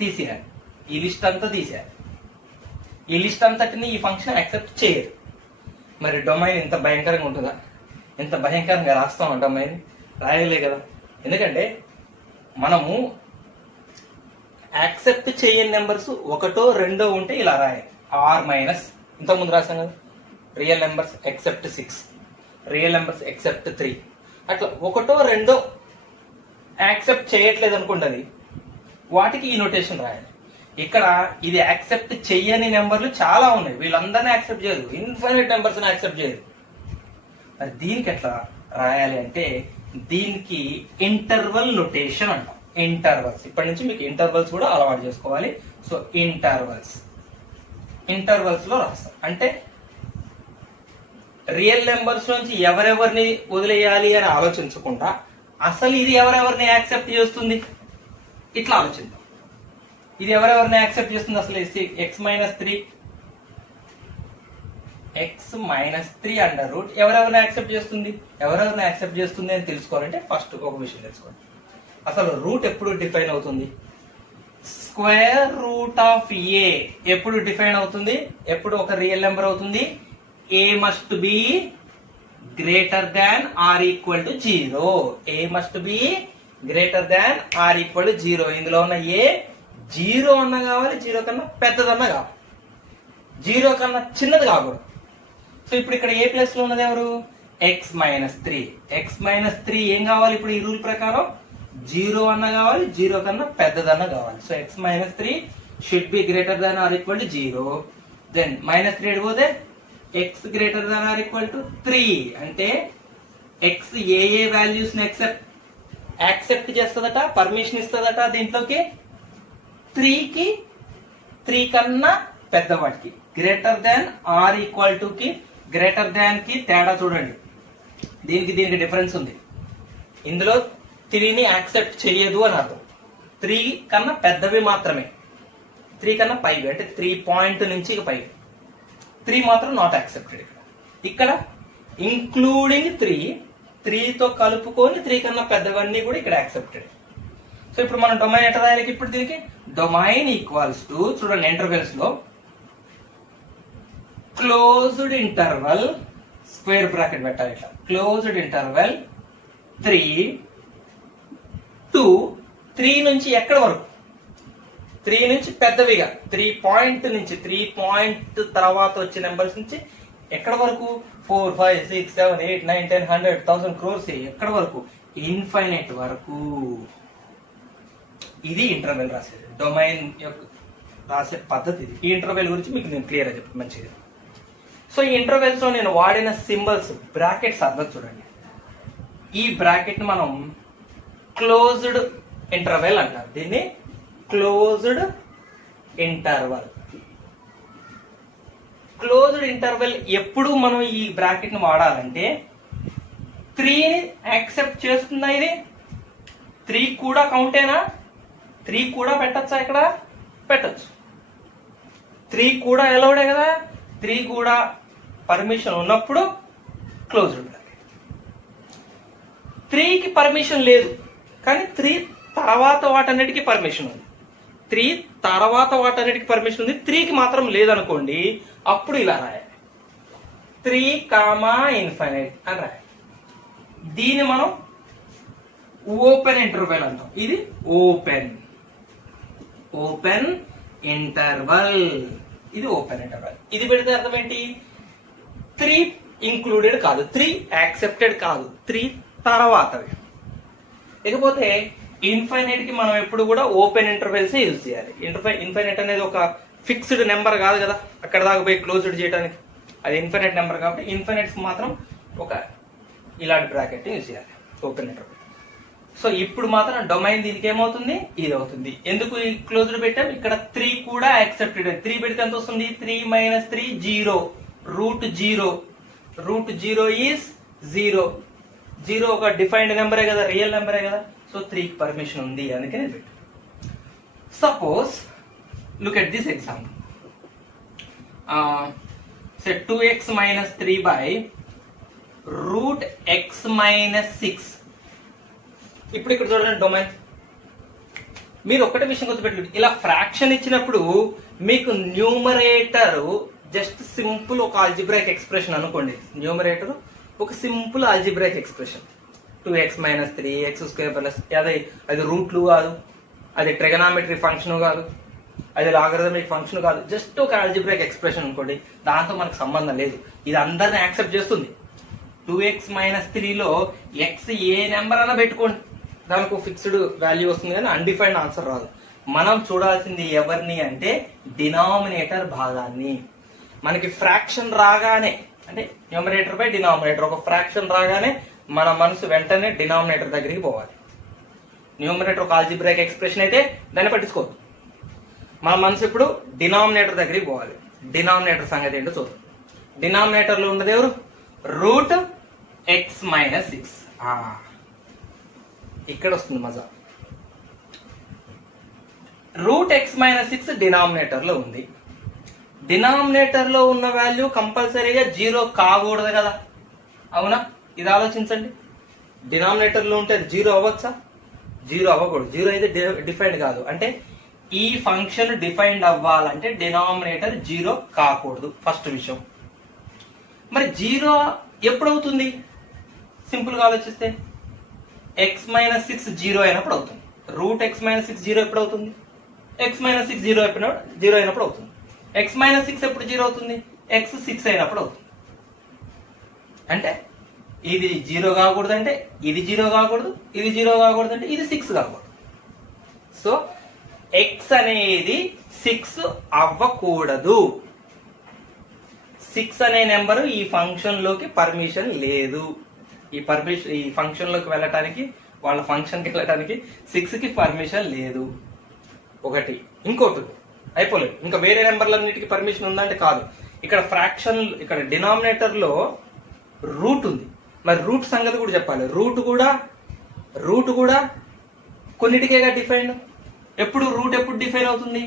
తీసేయాలి. ఈ లిస్ట్ అంతా తీసేయాలి. ఈ లిస్ట్ అంతటిని ఈ ఫంక్షన్ యాక్సెప్ట్ చేయదు. మరి డొమైన్ ఇంత భయంకరంగా ఉంటుందా? ఇంత భయంకరంగా రాస్తాం డొమైన్? రాయలే కదా. ఎందుకంటే మనము యాక్సెప్ట్ చేయని నెంబర్స్ 1 2 ఉంటే ఇలా రాయాలి. R- ఇంతకుముందు రాసాం కదా, real numbers except 6, real numbers except 3. అట్లా 1 2 యాక్సెప్ట్ చేయట్లేదు అనుకుంటుంది, వాటికి ఈ నోటేషన్ రాయాలి. ఇక్కడ ఇది యాక్సెప్ట్ చెయ్యని నెంబర్లు చాలా ఉన్నాయి, వీళ్ళందరినీ యాక్సెప్ట్ చేయదు, ఇన్ఫైనైట్ నెంబర్స్ యాక్సెప్ట్ చేయదు. మరి దీనికి ఎట్లా రాయాలి అంటే దీనికి ఇంటర్వల్ నోటేషన్ అంటాం. ఇంటర్వల్స్, ఇప్పటి నుంచి మీకు ఇంటర్వల్స్ కూడా అలవాటు చేసుకోవాలి. సో ఇంటర్వల్స్ లో రాస్తాం. అంటే రియల్ నెంబర్స్ నుంచి ఎవరెవరిని వదిలేయాలి అని ఆలోచించకుండా అసలు ఇది ఎవరెవరిని యాక్సెప్ట్ చేస్తుంది ఇట్లా ఆలోచిద్దాం. ఇది ఎవరెవరిని యాక్సెప్ట్ చేస్తుంది అసలు? x - 3 అండర్ రూట్ ఎవరెవరిని యాక్సెప్ట్ చేస్తుంది అని తెలుసుకోవాలంటే ఫస్ట్ ఒక విషయం తెలుసుకోండి. అసలు రూట్ ఎప్పుడు డిఫైన్ అవుతుంది? స్క్వేర్ రూట్ ఆఫ్ ఏ ఎప్పుడు డిఫైన్ అవుతుంది? ఎప్పుడు ఒక రియల్ నెంబర్ అవుతుంది? A must be greater than or equal to 0. A must be greater than or equal to 0. ఇందులో ఉన్న ఏ 0 అన్నా కావాలి, 0 కన్నా పెద్దదన్నా కావాలి, 0 కన్నా చిన్నది కాకూడదు. సో ఇప్పుడు ఇక్కడ ఏ ప్లేస్ లో ఉన్నది ఎవరు? X minus 3. ఎక్స్ మైనస్ 3 ఏం కావాలి ఇప్పుడు ఈ రూల్ ప్రకారం? 0 అన్నా కావాలి, 0 కన్నా పెద్దదన్నా కావాలి. So x minus 3 should be greater than or equal to 0. Then minus 3 పోతే x greater than or equal to 3 అంటే ఎక్స్ ఏ వాల్యూస్ ని యాక్సెప్ట్ చేస్తుందట, పర్మిషన్ ఇస్తుందట దీంట్లోకి 3 కన్నా పెద్దవాటికి. Greater than or equal to కి గ్రేటర్ దాన్ కి తేడా చూడండి, దీనికి డిఫరెన్స్ ఉంది. ఇందులో 3ని యాక్సెప్ట్ చేయదు అని అర్థం. 3 కన్నా పెద్దవి మాత్రమే, 3 కన్నా పైవి అంటే 3 పాయింట్ నుంచి ఇక పైవి. 3 మాత్రం నాట్ యాక్సెప్టెడ్. ఇక్కడ ఇంక్లూడింగ్ 3తో కలుపుకొని 3 కన్నా పెద్దవన్నీ కూడా ఇక్కడ యాక్సెప్టెడ్. సో ఇప్పుడు మనం డొమైన్ ఎట్లా రాయాలి? ఇప్పుడు దీనికి డొమైన్ ఈక్వల్స్ టు, చూడండి ఇంటర్వెల్స్ లో క్లోజ్డ్ ఇంటర్వల్ స్క్వేర్ బ్రాకెట్ పెట్టాలి ఇట్లా. క్లోజ్డ్ ఇంటర్వల్ 3 to 3 నుంచి ఎక్కడ వరకు? 3 నుంచి పెద్దవిగా 3 పాయింట్ నుంచి, 3 పాయింట్ తర్వాత వచ్చే నెంబర్స్ నుంచి ఎక్కడ వరకు? 4, 5, 6, 7, 8, 9, 10, 100, 1000 crores ఎక్కడ వరకు? ఇన్ఫైనైట్ వరకు. ఇది ఇంటర్వెల్ రాసేది, డొమైన్ యొక్క రాసే పద్ధతి ఇది. ఈ ఇంటర్వెల్ గురించి మీకు నేను క్లియర్ గా చెప్తాను మంచిగా. సో ఈ ఇంటర్వెల్స్ లో నేను వాడిన సింబల్స్, బ్రాకెట్స్ అర్థం చూడండి. ఈ బ్రాకెట్ ని మనం క్లోజ్డ్ ఇంటర్వెల్ అంటారు. దీన్ని క్లోజ్డ్ ఇంటర్వల్. క్లోజ్డ్ ఇంటర్వెల్ ఎప్పుడు మనం ఈ బ్రాకెట్ ని వాడాలంటే 3ని యాక్సెప్ట్ చేస్తుందా? ఇది 3 కూడా కౌంటేనా? 3 కూడా పెట్టచ్చా? ఇక్కడ పెట్టచ్చు. 3 కూడా అలౌడే కదా. 3 కూడా పర్మిషన్ ఉన్నప్పుడు క్లోజ్డ్ బ్రాకెట్. 3కి పర్మిషన్ లేదు కానీ 3 తర్వాత వాటన్నిటికీ పర్మిషన్ ఉంది. 3 తర్వాత వాటన్నిటికీ పర్మిషన్ ఉంది, 3కి మాత్రం లేదనుకోండి, అప్పుడు ఇలా రాయాలి 3, ఇన్ఫైనైట్ అని రాయాలి. దీన్ని మనం ఓపెన్ ఇంటర్వెల్ అంటాం. ఇది ఓపెన్ ఇంటర్వల్. ఇది ఓపెన్ ఇంటర్వల్. ఇది పెడితే అర్థం ఏంటి? 3 ఇంక్లూడెడ్ కాదు, 3 యాక్సెప్టెడ్ కాదు, 3 తర్వాతవి. ఇకపోతే ఇన్ఫైనైట్ కి మనం ఎప్పుడు కూడా ఓపెన్ ఇంటర్వెల్స్ యూజ్ చేయాలి. ఇన్ఫైనైట్ అనేది ఒక ఫిక్స్డ్ నెంబర్ కాదు కదా, అక్కడ దాకా పోయి క్లోజ్డ్ చేయడానికి. అది ఇన్ఫైనైట్ నెంబర్ కాబట్టి ఇన్ఫైనైట్స్ మాత్రం ఒక ఇలాంటి బ్రాకెట్ యూజ్ చేయాలి, ఓపెన్ ఇంటర్వెల్. సో ఇప్పుడు మాత్రం డొమైన్ దీనికి ఏమవుతుంది? ఇది అవుతుంది. ఎందుకు ఈ క్లోజ్డ్ పెట్టాం? ఇక్కడ 3 కూడా యాక్సెప్టెడ్. 3 పెడితే ఎంత వస్తుంది? 3 - 3 0. Route 0 is 0. 0 ఒక డిఫైన్డ్ నెంబరే కదా, రియల్ నెంబరే కదా. సో 3కి పర్మిషన్ ఉంది, అందుకనే పెట్టు. Suppose look at this example. say 2x - 3 by √x - 6. ఇప్పుడు ఇక్కడ చూడండి డొమైన్. మీరు ఒకటే విషయం గుర్తుపెట్టండి, ఇలా ఫ్రాక్షన్ ఇచ్చినప్పుడు మీకు న్యూమరేటర్ జస్ట్ సింపుల్ ఒక ఆల్జిబ్రాయిక్ ఎక్స్ప్రెషన్ అనుకోండి. న్యూమరేటర్ ఒక simple algebraic expression. 2x - 3 x²+, అది రూట్లు కాదు, అది ట్రిగనామెట్రీ ఫంక్షన్ కాదు, అది లాగరిథమిక్ ఫంక్షన్ కాదు, జస్ట్ ఒక ఆల్జిబ్రాయిక్ ఎక్స్ప్రెషన్ అనుకోండి. దాంతో మనకు సంబంధం లేదు, ఇది అందరిని యాక్సెప్ట్ చేస్తుంది. 2x - 3లో x ఏ నెంబర్ అయినా పెట్టుకోండి, దానికి ఫిక్స్డ్ వాల్యూ వస్తుంది కానీ అన్డిఫైన్డ్ ఆన్సర్ రాదు. మనం చూడాల్సింది ఎవరిని అంటే డినామినేటర్ భాగాన్ని. మనకి ఫ్రాక్షన్ రాగానే, అంటే న్యూమరేటర్ బై డినామినేటర్, ఒక ఫ్రాక్షన్ రాగానే మన మనసు వెంటనే డినామినేటర్ దగ్గరికి పోవాలి. న్యూమరేటర్ ఒక ఆల్జిబ్రాయిక్ ఎక్స్ప్రెషన్ అయితే దాన్ని పట్టించుకోవద్దు. మన మనసు ఇప్పుడు డినామినేటర్ దగ్గరికి పోవాలి. డినామినేటర్ సంగతి ఏంటో చూద్దాం. డినామినేటర్ లో ఉన్నది ఎవరు? √x - 6. ఇక్కడ వస్తుంది మజా. √x - 6 డినామినేటర్ లో ఉంది. డినామినేటర్ లో ఉన్న వాల్యూ కంపల్సరీగా 0 కాకూడదు కదా, అవునా? ఇది ఆలోచించండి. డినామినేటర్ లో ఉంటే అది 0 అవ్వచ్చా? 0 అవ్వకూడదు. 0 అయితే డిఫైన్డ్ కాదు. అంటే ఈ ఫంక్షన్ డిఫైన్డ్ అవ్వాలంటే డినామినేటర్ 0 కాకూడదు, ఫస్ట్ విషయం. మరి 0 ఎప్పుడు అవుతుంది? సింపుల్గా ఆలోచిస్తే ఎక్స్ మైనస్ 6 0 అయినప్పుడు అవుతుంది. రూట్ ఎక్స్ మైనస్ 6 0 ఎప్పుడు అవుతుంది? ఎక్స్ మైనస్ 6 0 అయినప్పుడు అవుతుంది. ఎక్స్ మైనస్ 6 ఎప్పుడు 0 అవుతుంది? ఎక్స్ 6 అయినప్పుడు అవుతుంది. అంటే ఇది 0 కాకూడదు, అంటే ఇది 0 కాకూడదు, ఇది 0 కాకూడదు, అంటే ఇది 6 కాకూడదు. సో ఎక్స్ అనేది 6 అవ్వకూడదు. 6 అనే నెంబర్ ఈ ఫంక్షన్ లోకి పర్మిషన్ లేదు. ఈ ఫంక్షన్ లోకి వెళ్ళటానికి, వాళ్ళ ఫంక్షన్కి వెళ్ళటానికి 6 కి పర్మిషన్ లేదు. ఒకటి. ఇంకోటి అయిపోలేదు. ఇంకా వేరే నెంబర్లన్నిటికీ పర్మిషన్ ఉందంటే కాదు. ఇక్కడ ఫ్రాక్షన్, ఇక్కడ డినామినేటర్ లో రూట్ ఉంది. మరి రూట్ సంగతి కూడా చెప్పాలి. రూట్ కూడా కొన్నిటికేగా డిఫైన్. ఎప్పుడు రూట్ ఎప్పుడు డిఫైన్ అవుతుంది?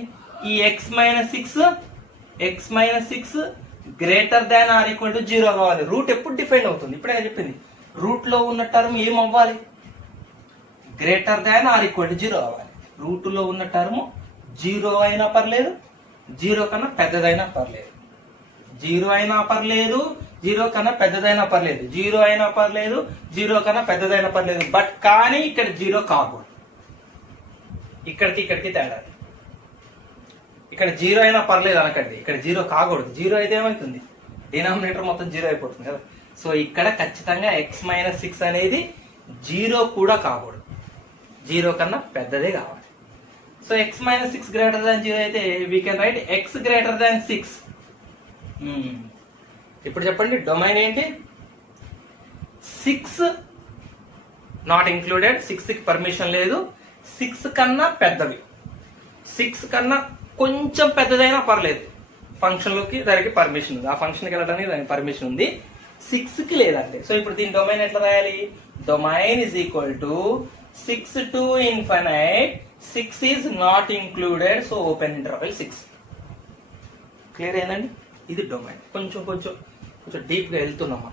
ఈ X minus 6 greater than or equal to 0 కావాలి. రూట్ ఎప్పుడు డిఫైన్ అవుతుంది? ఇప్పుడే చెప్పింది. రూట్ లో ఉన్న టర్మ్ ఏం అవ్వాలి? Greater than or equal to 0 అవ్వాలి. రూట్ లో ఉన్న టర్మ్ 0 అయినా పర్లేదు, 0 కన్నా పెద్దదైనా పర్లేదు. 0 అయినా పర్లేదు, 0 కన్నా పెద్దదైనా పర్లేదు. 0 అయినా పర్లేదు, 0 కన్నా పెద్దదైనా పర్లేదు. బట్ కానీ ఇక్కడ 0 కాకూడదు. ఇక్కడికి తేడా. ఇక్కడ 0 అయినా పర్లేదు అనకండి. ఇక్కడ 0 కాకూడదు. 0 అయితే ఏమవుతుంది? డినామినేటర్ మొత్తం 0 అయిపోతుంది కదా. సో ఇక్కడ ఖచ్చితంగా ఎక్స్ మైనస్ 6 అనేది 0 కూడా కాకూడదు. 0 కన్నా పెద్దదే కావాలి. So x minus 6 greater than 0 అయితే we can write X greater దాన్ 6. ఇప్పుడు చెప్పండి, డొమైన్ ఏంటి? 6 నాట్ ఇంక్లూడెడ్. 6 కి పర్మిషన్ లేదు. 6 కన్నా పెద్దవి, 6 కన్నా కొంచెం పెద్దదైనా పర్లేదు. ఫంక్షన్ లోకి దానికి పర్మిషన్ ఉంది. ఆ ఫంక్షన్కి వెళ్ళడానికి దానికి పర్మిషన్ ఉంది. 6 కి లేదంటే. సో ఇప్పుడు దీని డొమైన్ ఎట్లా రాయాలి? Domain is equal to 6 to infinite. 6 is not included. So open interval 6. Clear అయిందండి? ఇది డొమైన్. కొంచెం డీప్ గా వెళ్తున్నామా.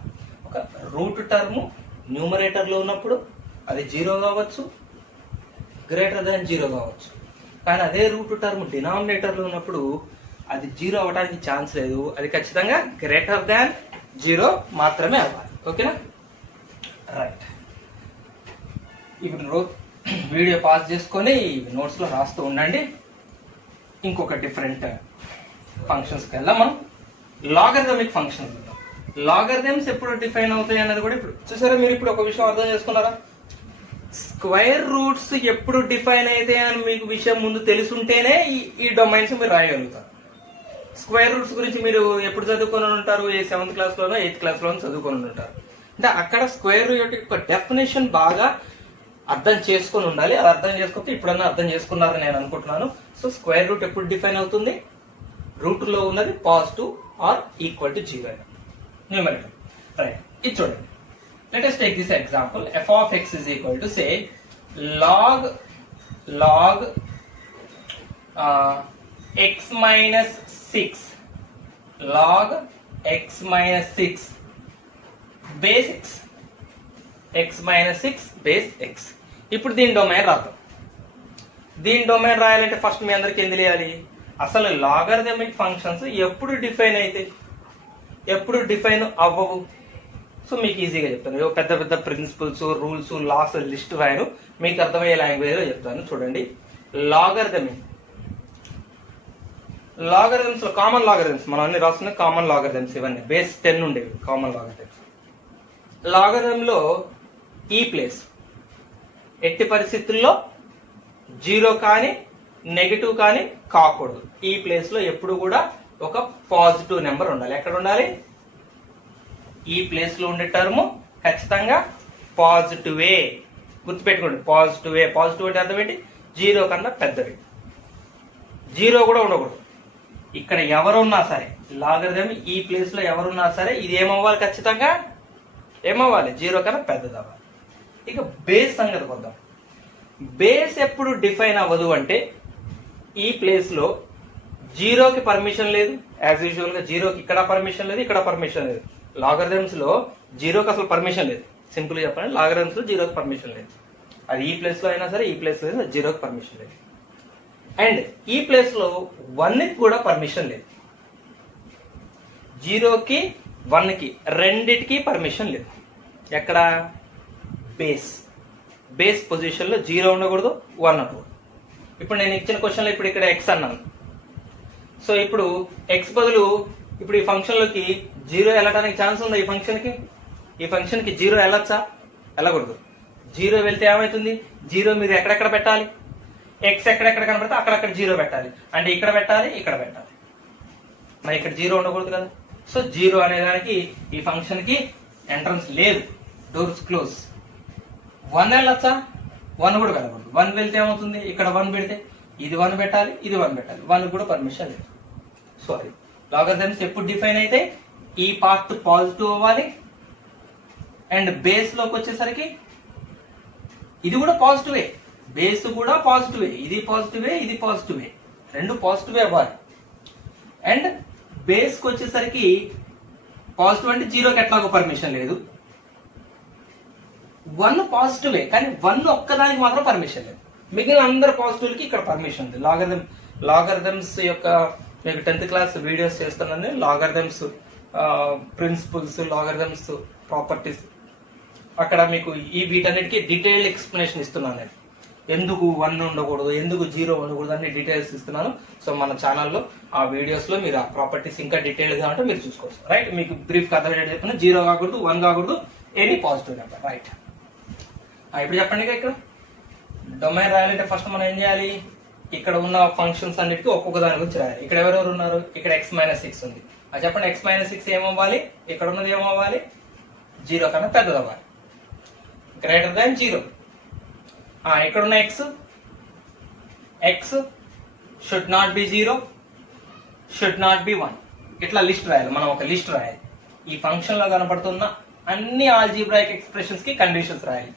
ఒక రూట్ టర్మ్ న్యూమరేటర్ లో ఉన్నప్పుడు అది 0 కావచ్చు, గ్రేటర్ దాన్ 0 కావచ్చు. కానీ అదే రూట్ టర్మ్ డినామినేటర్ లో ఉన్నప్పుడు అది 0 అవ్వడానికి ఛాన్స్ లేదు. అది ఖచ్చితంగా గ్రేటర్ దాన్ 0 మాత్రమే అవ్వాలి. ఓకేనా? రైట్. ఇప్పుడు వీడియో పాస్ చేసుకొని నోట్స్ లో రాస్తూ ఉండండి. ఇంకొక డిఫరెంట్ ఫంక్షన్స్కి వెళ్దాం మనం. Logarithmic functions. లాగరిథమ్స్ ఎప్పుడు డిఫైన్ అవుతాయి అన్నది కూడా ఇప్పుడు చూసారా. మీరు ఇప్పుడు ఒక విషయం అర్థం చేసుకున్నారా? స్క్వేర్ రూట్స్ ఎప్పుడు డిఫైన్ అయితే అని మీకు విషయం ముందు తెలుసుంటేనే ఈ డొమైన్స్ మీరు రాయగలుగుతారు. స్క్వేర్ రూట్స్ గురించి మీరు ఎప్పుడు చదువుకొని ఉంటారు? 7th క్లాస్లోనో 8th క్లాస్లోనో చదువుకొని ఉంటారు. అంటే అక్కడ స్క్వేర్ రూట్ యొక్క డెఫినేషన్ బాగా అర్థం చేసుకొని ఉండాలి. అది అర్థం చేసుకోకపోతే ఇప్పుడన్నా అర్థం చేసుకున్నారని నేను అనుకుంటున్నాను. సో స్క్వేర్ రూట్ ఎప్పుడు డిఫైన్ అవుతుంది? రూట్ లో ఉన్నది positive or equal to 0 numerator. Right. ఇది చూడండి. Let us take this example. F of x is equal to say log x minus 6 log x minus 6 base x. x minus 6 base x. ఇప్పుడు దీని domain రాద్దాం. దీని domain రాయాలంటే first మీ అందరికి ఏం తెలియాలి? అసలు లాగరిథమిక్ ఫంక్షన్స్ ఎప్పుడు డిఫైన్ అయితే ఎప్పుడు డిఫైన్ అవ్వవు. సో మీకు ఈజీగా చెప్తాను. పెద్ద ప్రిన్సిపల్స్, రూల్స్, లాస్ లిస్ట్ రాయను. మీకు అర్థమయ్యే లాంగ్వేజ్ లో చెప్తాను. చూడండి. లాగరిథమ్స్ లో కామన్ లాగరిథమ్స్ మనం అన్ని రాస్తున్న కామన్ లాగరిథమ్స్ ఇవన్నీ బేస్ 10 ఉండేవి కామన్ లాగరిథమ్స్. లాగరిథమ్ లో ఈ ప్లేస్ ఎట్టి పరిస్థితుల్లో 0 కానీ నెగిటివ్ కానీ కాకూడదు. ఈ ప్లేస్ లో ఎప్పుడు కూడా ఒక పాజిటివ్ నెంబర్ ఉండాలి. ఎక్కడ ఉండాలి? ఈ ప్లేస్ లో ఉండే టర్మ్ ఖచ్చితంగా పాజిటివే. గుర్తుపెట్టుకోండి, పాజిటివే. పాజిటివ్ అంటే అర్థం ఏంటి? 0 కన్నా పెద్దవి. 0 కూడా ఉండకూడదు. ఇక్కడ ఎవరున్నా సరే లాగరిథమ్ ఈ ప్లేస్ లో ఎవరున్నా సరే ఇది ఏమవ్వాలి? ఖచ్చితంగా ఏమవ్వాలి? 0 కన్నా పెద్దది అవ్వాలి. ఇక బేస్ సంగతి వద్దాం. బేస్ ఎప్పుడు డిఫైన్ అవ్వదు అంటే ఈ ప్లేస్ లో 0కి పర్మిషన్ లేదు. యాజ్ యూజువల్ గా 0కి ఇక్కడ పర్మిషన్ లేదు, ఇక్కడ పర్మిషన్ లేదు. లాగరిథమ్స్ లో 0కి అసలు పర్మిషన్ లేదు. సింపుల్ గా చెప్పండి, లాగరిథమ్స్ లో 0కి పర్మిషన్ లేదు. అది ఈ ప్లేస్ లో అయినా సరే ఈ ప్లేస్ లో 0కి పర్మిషన్ లేదు. అండ్ ఈ ప్లేస్ లో 1కి కూడా పర్మిషన్ లేదు. 0కి 1కి రెండిటికి పర్మిషన్ లేదు. ఎక్కడ బేస్ పొజిషన్లో 0 ఉండకూడదు, 1 ఉండకూడదు. ఇప్పుడు నేను ఇచ్చిన క్వశ్చన్లో ఇప్పుడు ఇక్కడ x అన్నాను. సో ఇప్పుడు x బదులు ఇప్పుడు ఈ ఫంక్షన్లోకి 0 వెళ్ళడానికి ఛాన్స్ ఉందా? ఈ ఫంక్షన్కి 0 వెళ్ళొచ్చా? వెళ్ళకూడదు. 0 వెళ్తే ఏమవుతుంది? 0 మీరు ఎక్కడెక్కడ పెట్టాలి? x ఎక్కడెక్కడ కనబడితే అక్కడక్కడ 0 పెట్టాలి. అంటే ఇక్కడ పెట్టాలి, ఇక్కడ పెట్టాలి. మరి ఇక్కడ 0 ఉండకూడదు కదా. సో 0 అనే దానికి ఈ ఫంక్షన్కి ఎంట్రన్స్ లేదు, డోర్స్ క్లోజ్. 1 వెళ్ళొచ్చా? 1 కూడా వెళ్ళకూడదు. 1 వెళ్తే ఏమవుతుంది? ఇక్కడ 1 పెడితే ఇది 1 పెట్టాలి, ఇది 1 పెట్టాలి. 1 కూడా పర్మిషన్ లేదు. సారీ, లాగరిథమ్స్ ఎప్పుడు డిఫైన్ అయితే ఈ పార్ట్ పాజిటివ్ అవ్వాలి, అండ్ బేస్ లోకి వచ్చేసరికి ఇది కూడా పాజిటివే, బేస్ కూడా పాజిటివే, ఇది పాజిటివే, ఇది పాజిటివే, రెండు పాజిటివే అవ్వాలి. అండ్ బేస్కి వచ్చేసరికి పాజిటివ్ అంటే 0కి ఎట్లాగో పర్మిషన్ లేదు. 1 పాజిటివే, కానీ 1 ఒక్కదానికి మాత్రం పర్మిషన్ లేదు. మిగిలిన అందరు పాజిటివ్లకి ఇక్కడ పర్మిషన్ ఉంది. లాగరిథమ్స్ యొక్క మీకు 10th క్లాస్ వీడియోస్ చేస్తున్నాను. లాగరిథమ్స్ ప్రిన్సిపల్స్, లాగరిథమ్స్ ప్రాపర్టీస్, అక్కడ మీకు ఈ వీటన్నిటికీ డీటెయిల్డ్ ఎక్స్ప్లెనేషన్ ఇస్తున్నాను. నేను ఎందుకు 1 ఉండకూడదు, ఎందుకు 0 ఉండకూడదు అన్ని డీటెయిల్స్ ఇస్తున్నాను. సో మన ఛానల్లో ఆ వీడియోస్లో మీరు ఆ ప్రాపర్టీస్ ఇంకా డీటెయిల్గా ఉంటే మీరు చూసుకోవచ్చు. రైట్, మీకు బ్రీఫ్గా అర్థమయ్యేది చెప్తున్నా. 0 కాకూడదు, 1 కాకూడదు, ఎనీ పాజిటివ్ నెంబర్. రైట్, ఇప్పుడు చెప్పండి. ఇక్కడ డొమైన్ రాయాలంటే ఫస్ట్ మనం ఏం చేయాలి? ఇక్కడ ఉన్న ఫంక్షన్స్ అన్నిటికీ ఒక్కొక్క దాని గురించి రాయాలి. ఇక్కడ ఎవరెవరు ఉన్నారు? ఇక్కడ x-6 ఉంది. అది చెప్పండి, x-6 ఏమవ్వాలి? ఇక్కడ ఉన్నది ఏమవ్వాలి? 0 కన్నా పెద్దది అవ్వాలి, గ్రేటర్ దాన్ 0. ఇక్కడ ఉన్న x should not B 0, should not be 1. ఇట్లా లిస్ట్ రాయాలి. మనం ఒక లిస్ట్ రాయాలి. ఈ ఫంక్షన్ లో కనపడుతున్న అన్ని ఆల్జీబ్రాయిక్ ఎక్స్ప్రెషన్స్ కి కండిషన్స్ రాయాలి.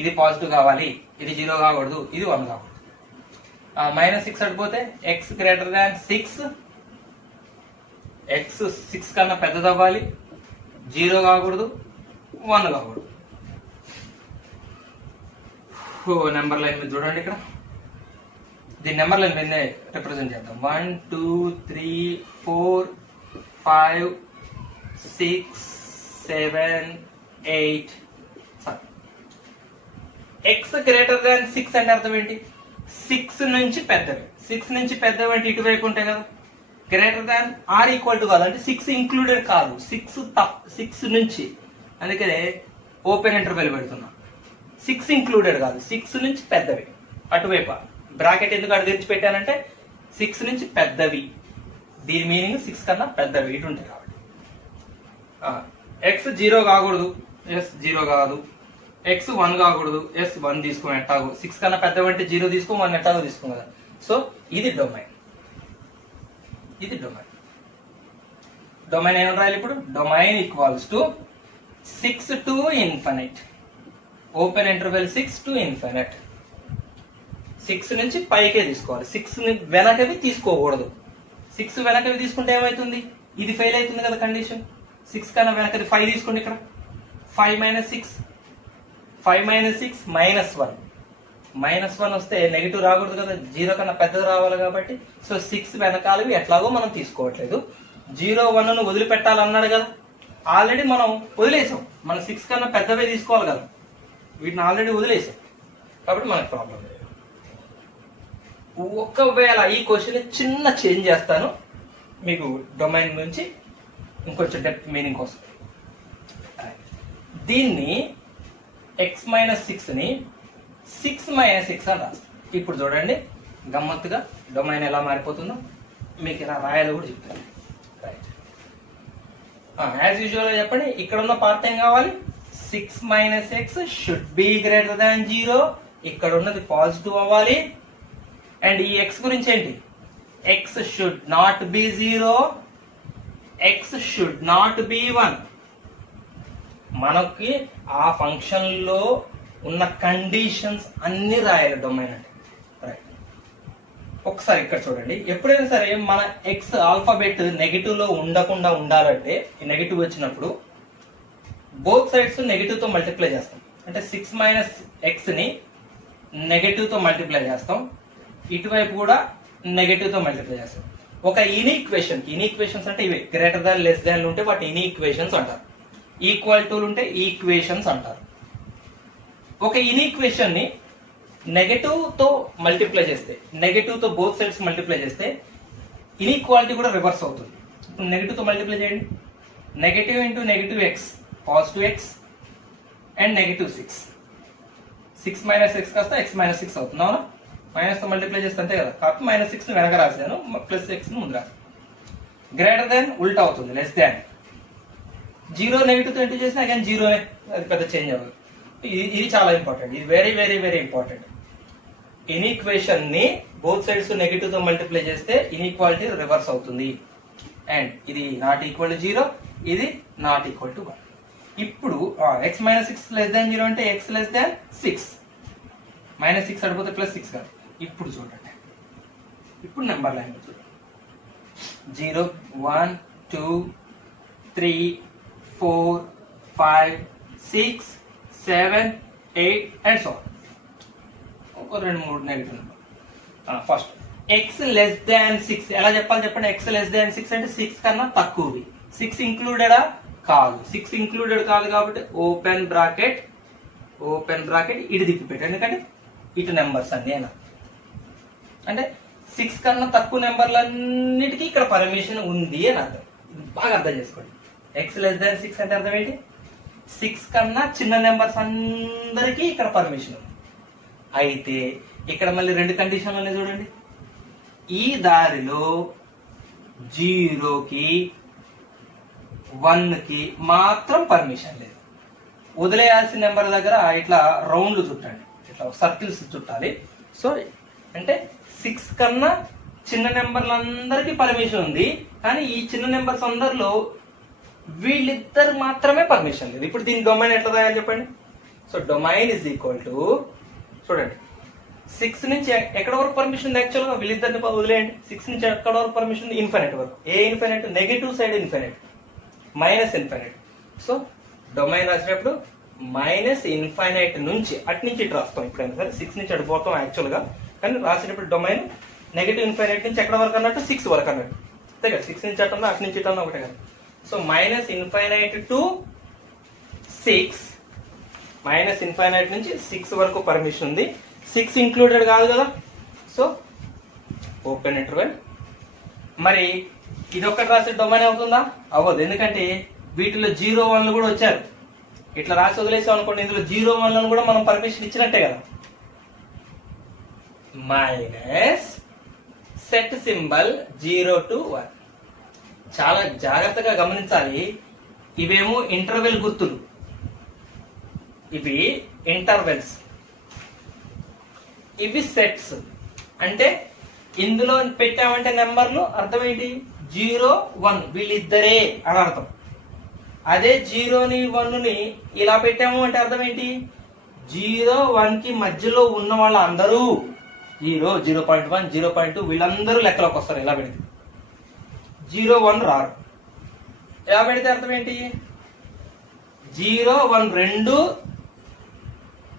ఇది పాజిటివ్ కావాలి, ఇది 0 కాకూడదు, ఇది 1 కాకూడదు. -6 అడిపోతే x గ్రేటర్ దాన్ 6, x 6 కన్నా పెద్దది అవ్వాలి, 0 కాకూడదు, 1 కాకూడదు. నెంబర్ లైన్ మీద చూడండి. ఇక్కడ దీని నెంబర్ లైన్ మీద రిప్రజెంట్ చేద్దాం. 1 2 3 4 5 6 7 8. x గ్రేటర్ దాన్ 6 అంటే అర్థం ఏంటి? 6 నుంచి పెద్దవి. 6 నుంచి పెద్దవి అంటే ఇటువైపు ఉంటాయి కదా. Greater than or equal to కాదు, అంటే 6 ఇంక్లూడెడ్ కాదు, 6 నుంచి. అందుకనే ఓపెన్ ఇంటర్వెల్ పెడుతున్నా. 6 ఇంక్లూడెడ్ కాదు, 6 నుంచి పెద్దవి. అటువైపు బ్రాకెట్ ఎందుకు అటు తెరిచి పెట్టానంటే 6 నుంచి పెద్దవి. దీని మీనింగ్ 6 కన్నా పెద్దవి ఇటు ఉంటాయి కాబట్టి. x 0 కాకూడదు, ఎస్ 0 కాదు. x 1 కాకూడదు, ఎస్ 1 తీసుకో ఎట్టాగు. 6 కన్నా పెద్దవి అంటే 0 తీసుకో, 1 ఎట్టాగో తీసుకో కదా. సో ఇది డొమైన్. డొమైన్ ఏమని రాయాలి ఇప్పుడు? Domain equals to 6 to infinite. Open interval 6 to infinite. 6 నుంచి పైకే తీసుకోవాలి, 6 వెనకవి తీసుకోకూడదు. 6 వెనకవి తీసుకుంటే ఏమవుతుంది? ఇది ఫెయిల్ అవుతుంది కదా కండిషన్. 6 కన్నా వెనకది 5 తీసుకోండి. ఇక్కడ 5 - 6, 5 - 6 -1. -1 వస్తే నెగిటివ్ రాకూడదు కదా, 0 కన్నా పెద్దది రావాలి కాబట్టి. సో 6 వెనకాలవి ఎట్లాగో మనం తీసుకోవట్లేదు. 0 1ను వదిలిపెట్టాలన్నాడు కదా, ఆల్రెడీ మనం వదిలేసాం. మనం 6 కన్నా పెద్దవే తీసుకోవాలి కదా, వీటిని ఆల్రెడీ వదిలేసాం కాబట్టి మనకు ప్రాబ్లం లేదు. ఒకవేళ ఈ క్వశ్చన్ చిన్న చేంజ్ చేస్తాను, మీకు డొమైన్ నుంచి ఇంకొంచెం డెప్త్ మీనింగ్ వస్తుంది. దీన్ని x-6ని 6 - 6 అని రాస్తాం. ఇప్పుడు చూడండి గమ్మత్తుగా డొమైన్ ఎలా మారిపోతుందో మీకు ఎలా రాయాలో కూడా చెప్తాను. రైట్, యాజ్ యూజువల్ చెప్పండి. ఇక్కడ ఉన్న పార్ట్ ఏం కావాలి? 6 - x షుడ్ బి గ్రేటర్ దాన్ 0. ఇక్కడ ఉన్నది పాజిటివ్ అవ్వాలి. అండ్ ఈ x గురించి ఏంటి? x should not B 0, x should not be 1. మనకి ఆ ఫంక్షన్ లో ఉన్న కండిషన్స్ అన్ని రాయాలి డొమైన్ అంటే. రైట్, ఒకసారి ఇక్కడ చూడండి. ఎప్పుడైనా సరే మన x ఆల్ఫాబెట్ నెగిటివ్ లో ఉండకుండా ఉండాలంటే, ఈ నెగిటివ్ వచ్చినప్పుడు బోత్ సైడ్స్ నెగిటివ్ తో మల్టిప్లై చేస్తాం. అంటే 6 - x ని నెగటివ్ తో మల్టిప్లై చేస్తాం, ఇటువైపు కూడా నెగటివ్ తో మల్టిప్లై చేస్తాం. ఒక ఇన్ఈక్వేషన్, ఇన్ఈక్వేషన్స్ అంటే ఇవే గ్రేటర్ దాన్ లెస్ దాన్ ఉంటే వాటి ఇన్ఈక్వేషన్స్ అంటారు, ఈక్వల్ టు ఉంటే ఈక్వేషన్స్ అంటారు. ఒక ఇన్ఈక్వేషన్ ని నెగటివ్ తో మల్టిప్లై చేస్తే, నెగటివ్ తో బోత్ సైడ్స్ మల్టిప్లై చేస్తే ఇన్ఈక్వాలిటీ కూడా రివర్స్ అవుతుంది. ఇప్పుడు నెగటివ్ తో మల్టిప్లై చేయండి, negative into negative X positive X and negative 6, 6 minus X కాస్త ఎక్స్ మైనస్ 6 అవుతుంది. అవునా, మైనస్ తో మల్టిప్లై చేస్తే అంతే కదా, కాకపోతే మైనస్ 6 ని వెనక రాసాను, ప్లస్ ఎక్స్ ని ముందు రాసాను. గ్రేటర్ దాన్ ఉల్టా అవుతుంది, లెస్ దాన్. జీరో నెగిటివ్ తో ఇంటూ చేసినా అగైన్ జీరోనే, అది పెద్ద చేంజ్ అవ్వదు. ఇది చాలా ఇంపార్టెంట్, ఇది వెరీ వెరీ వెరీ ఇంపార్టెంట్. ఇన్ఈక్వేషన్ ని బోత్ సైడ్స్ నెగిటివ్ తో మల్టిప్లై చేస్తే ఇన్ఈక్వాలిటీ రివర్స్ అవుతుంది. అండ్ ఇది నాట్ ఈక్వల్ టు 0, ఇది నాట్ ఈక్వల్ టు 1. ఇప్పుడు ఎక్స్ మైనస్ 6 లెస్ దాన్ 0 అంటే ఎక్స్ లెస్ దాన్ 6, మైనస్ 6 అడిపోతే ప్లస్ 6 కాదు. ఇప్పుడు చూడండి, ఇప్పుడు నెంబర్ లైన్ చూడండి, 0 1 2 3 4 5 6 7 8 అండ్ సో ఒక 2-3 negative number. First X less than 6 ఎలా చెప్పాలి చెప్పండి. ఎక్స్ లెస్ దాన్ 6 అంటే 6 కన్నా తక్కువవి. 6 ఇంక్లూడెడా కాదు, 6 ఇంక్లూడెడ్ కాదు కాబట్టి ఓపెన్ బ్రాకెట్ ఇటు తిప్పి పెట్టు, ఎందుకంటే ఇటు నెంబర్స్ అన్ని అయినా అంటే 6 కన్నా తక్కువ నెంబర్లన్నిటికీ ఇక్కడ పర్మిషన్ ఉంది అని అర్థం. బాగా అర్థం చేసుకోండి. ఎక్స్ లెస్ దాన్ 6 అంటే అర్థం ఏంటి, 6 కన్నా చిన్న నెంబర్స్ అందరికీ ఇక్కడ పర్మిషన్ ఉంది. అయితే ఇక్కడ మళ్ళీ 2 కండిషన్లు ఉన్నాయి చూడండి. ఈ దారిలో 0కి 1కి మాత్రం పర్మిషన్ లేదు. వదిలేయాల్సిన నెంబర్ దగ్గర ఇట్లా రౌండ్లు చుట్టండి, ఇట్లా సర్కిల్స్ చుట్టాలి. సో అంటే 6 కన్నా చిన్న నెంబర్లందరికీ పర్మిషన్ ఉంది, కానీ ఈ చిన్న నెంబర్స్ అందరిలో వీళ్ళిద్దరు మాత్రమే పర్మిషన్ లేదు. ఇప్పుడు దీని డొమైన్ ఎట్లా రాయాలి చెప్పండి. So domain is equal to, చూడండి 6 నుంచి ఎక్కడ వరకు పర్మిషన్ ఉంది, యాక్చువల్గా వీళ్ళిద్దరిని వదిలేయండి. 6 నుంచి ఎక్కడ వరకు పర్మిషన్, ఇన్ఫినిట్ వరకు. ఏ infinite, negative side infinite, minus infinite. So domain రాసేటప్పుడు మైనస్ ఇన్ఫైనైట్ నుంచి అటు నుంచి ఇటు రాస్తాం. ఇప్పుడైనా సరే 6 నుంచి అటు పోతాం యాక్చువల్గా, కానీ రాసేటప్పుడు డొమైన్ నెగిటివ్ ఇన్ఫైనైట్ నుంచి ఎక్కడ వరకు అన్నట్టు 6 వరకు అన్నట్టు, అంతే కదా. 6 నుంచి అటు అటు నుంచి ఇటు అన్న ఒకటే కదా. So minus infinite to 6, minus infinite నుంచి 6 వరకు పర్మిషన్ ఉంది. 6 ఇంక్లూడెడ్ కాదు కదా, సో ఓపెన్ ఇంటర్వెల్. మరి ఇది ఒక్కటి రాసే డొమైన్ అవుతుందా, అవ్వదు. ఎందుకంటే వీటిలో 0 1లు కూడా వచ్చారు. ఇట్లా రాసి వదిలేసాం అనుకోండి, ఇందులో 0 1లను కూడా మనం పర్మిషన్ ఇచ్చినట్టే కదా. Minus set symbol 0 to 1. చాలా జాగ్రత్తగా గమనించాలి. ఇవేమో ఇంటర్వెల్ గుర్తులు, ఇవి ఇంటర్వెల్స్, ఇవి సెట్స్. అంటే ఇందులో పెట్టామంటే నెంబర్లు అర్థం ఏంటి, 0 1 వీళ్ళిద్దరే అని అర్థం. అదే 0ని 1ని ఇలా పెట్టాము అంటే అర్థం ఏంటి, 0 1కి మధ్యలో ఉన్న వాళ్ళ అందరూ 0 0.1 0.2 వీళ్ళందరూ లెక్కలోకి వస్తారు. ఇలా పెడితే 0 1 రారు. ఇలా పెడితే అర్థం ఏంటి, 0 1 రెండు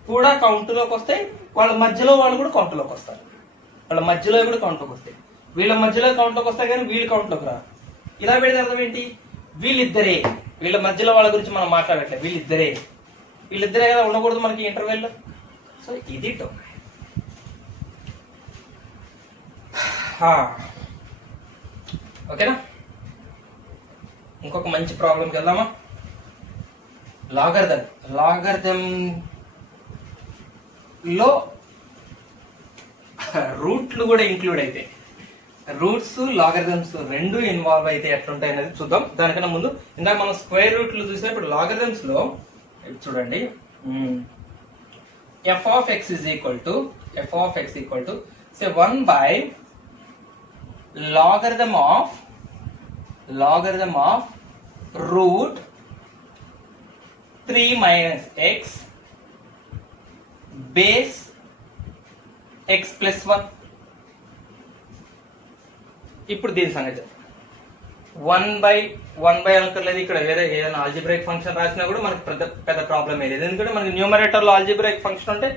కూడా కౌంట్లోకి వస్తాయి, వాళ్ళ మధ్యలో వాళ్ళు కూడా కౌంట్లోకి వస్తారు, వాళ్ళ మధ్యలో కూడా కౌంట్లోకి వస్తాయి, వీళ్ళ మధ్యలో కౌంట్లోకి వస్తాయి కానీ వీళ్ళు కౌంట్లోకి రారు. ఇలా పెడితే అర్థం ఏంటి, వీళ్ళిద్దరే, వీళ్ళ మధ్యలో వాళ్ళ గురించి మనం మాట్లాడట్లేదు, వీళ్ళిద్దరే కదా ఉండకూడదు మనకి ఇంటర్వెల్లో. సో ఇది డొమైన్. ఓకేనా, ఇంకొక మంచి ప్రాబ్లంకి వెళ్దామా. లాగర్థం లో రూట్లు కూడా ఇంక్లూడ్ అయితే, రూట్స్ లాగరిథమ్స్ రెండు ఇన్వాల్వ్ అయితే ఎట్లుంటాయి అనేది చూద్దాం. దానికన్నా ముందు ఇందాక మనం స్క్వేర్ రూట్లు చూసాం. ఇప్పుడు లాగరిథమ్స్ లో చూడండి, f of x is equal to say 1 by logarithm of root 3 minus x base x plus 1. ఇప్పుడు దీని సంగతి 1 by అనుకోలేదు. ఇక్కడ ఏదైనా ఆల్జిబ్రాయిక్ ఫంక్షన్ రాసినా కూడా మనకి పెద్ద ప్రాబ్లం లేదు, ఎందుకంటే మనకి న్యూమరేటర్ లో ఆల్జిబ్రాయిక్ ఫంక్షన్ ఉంటే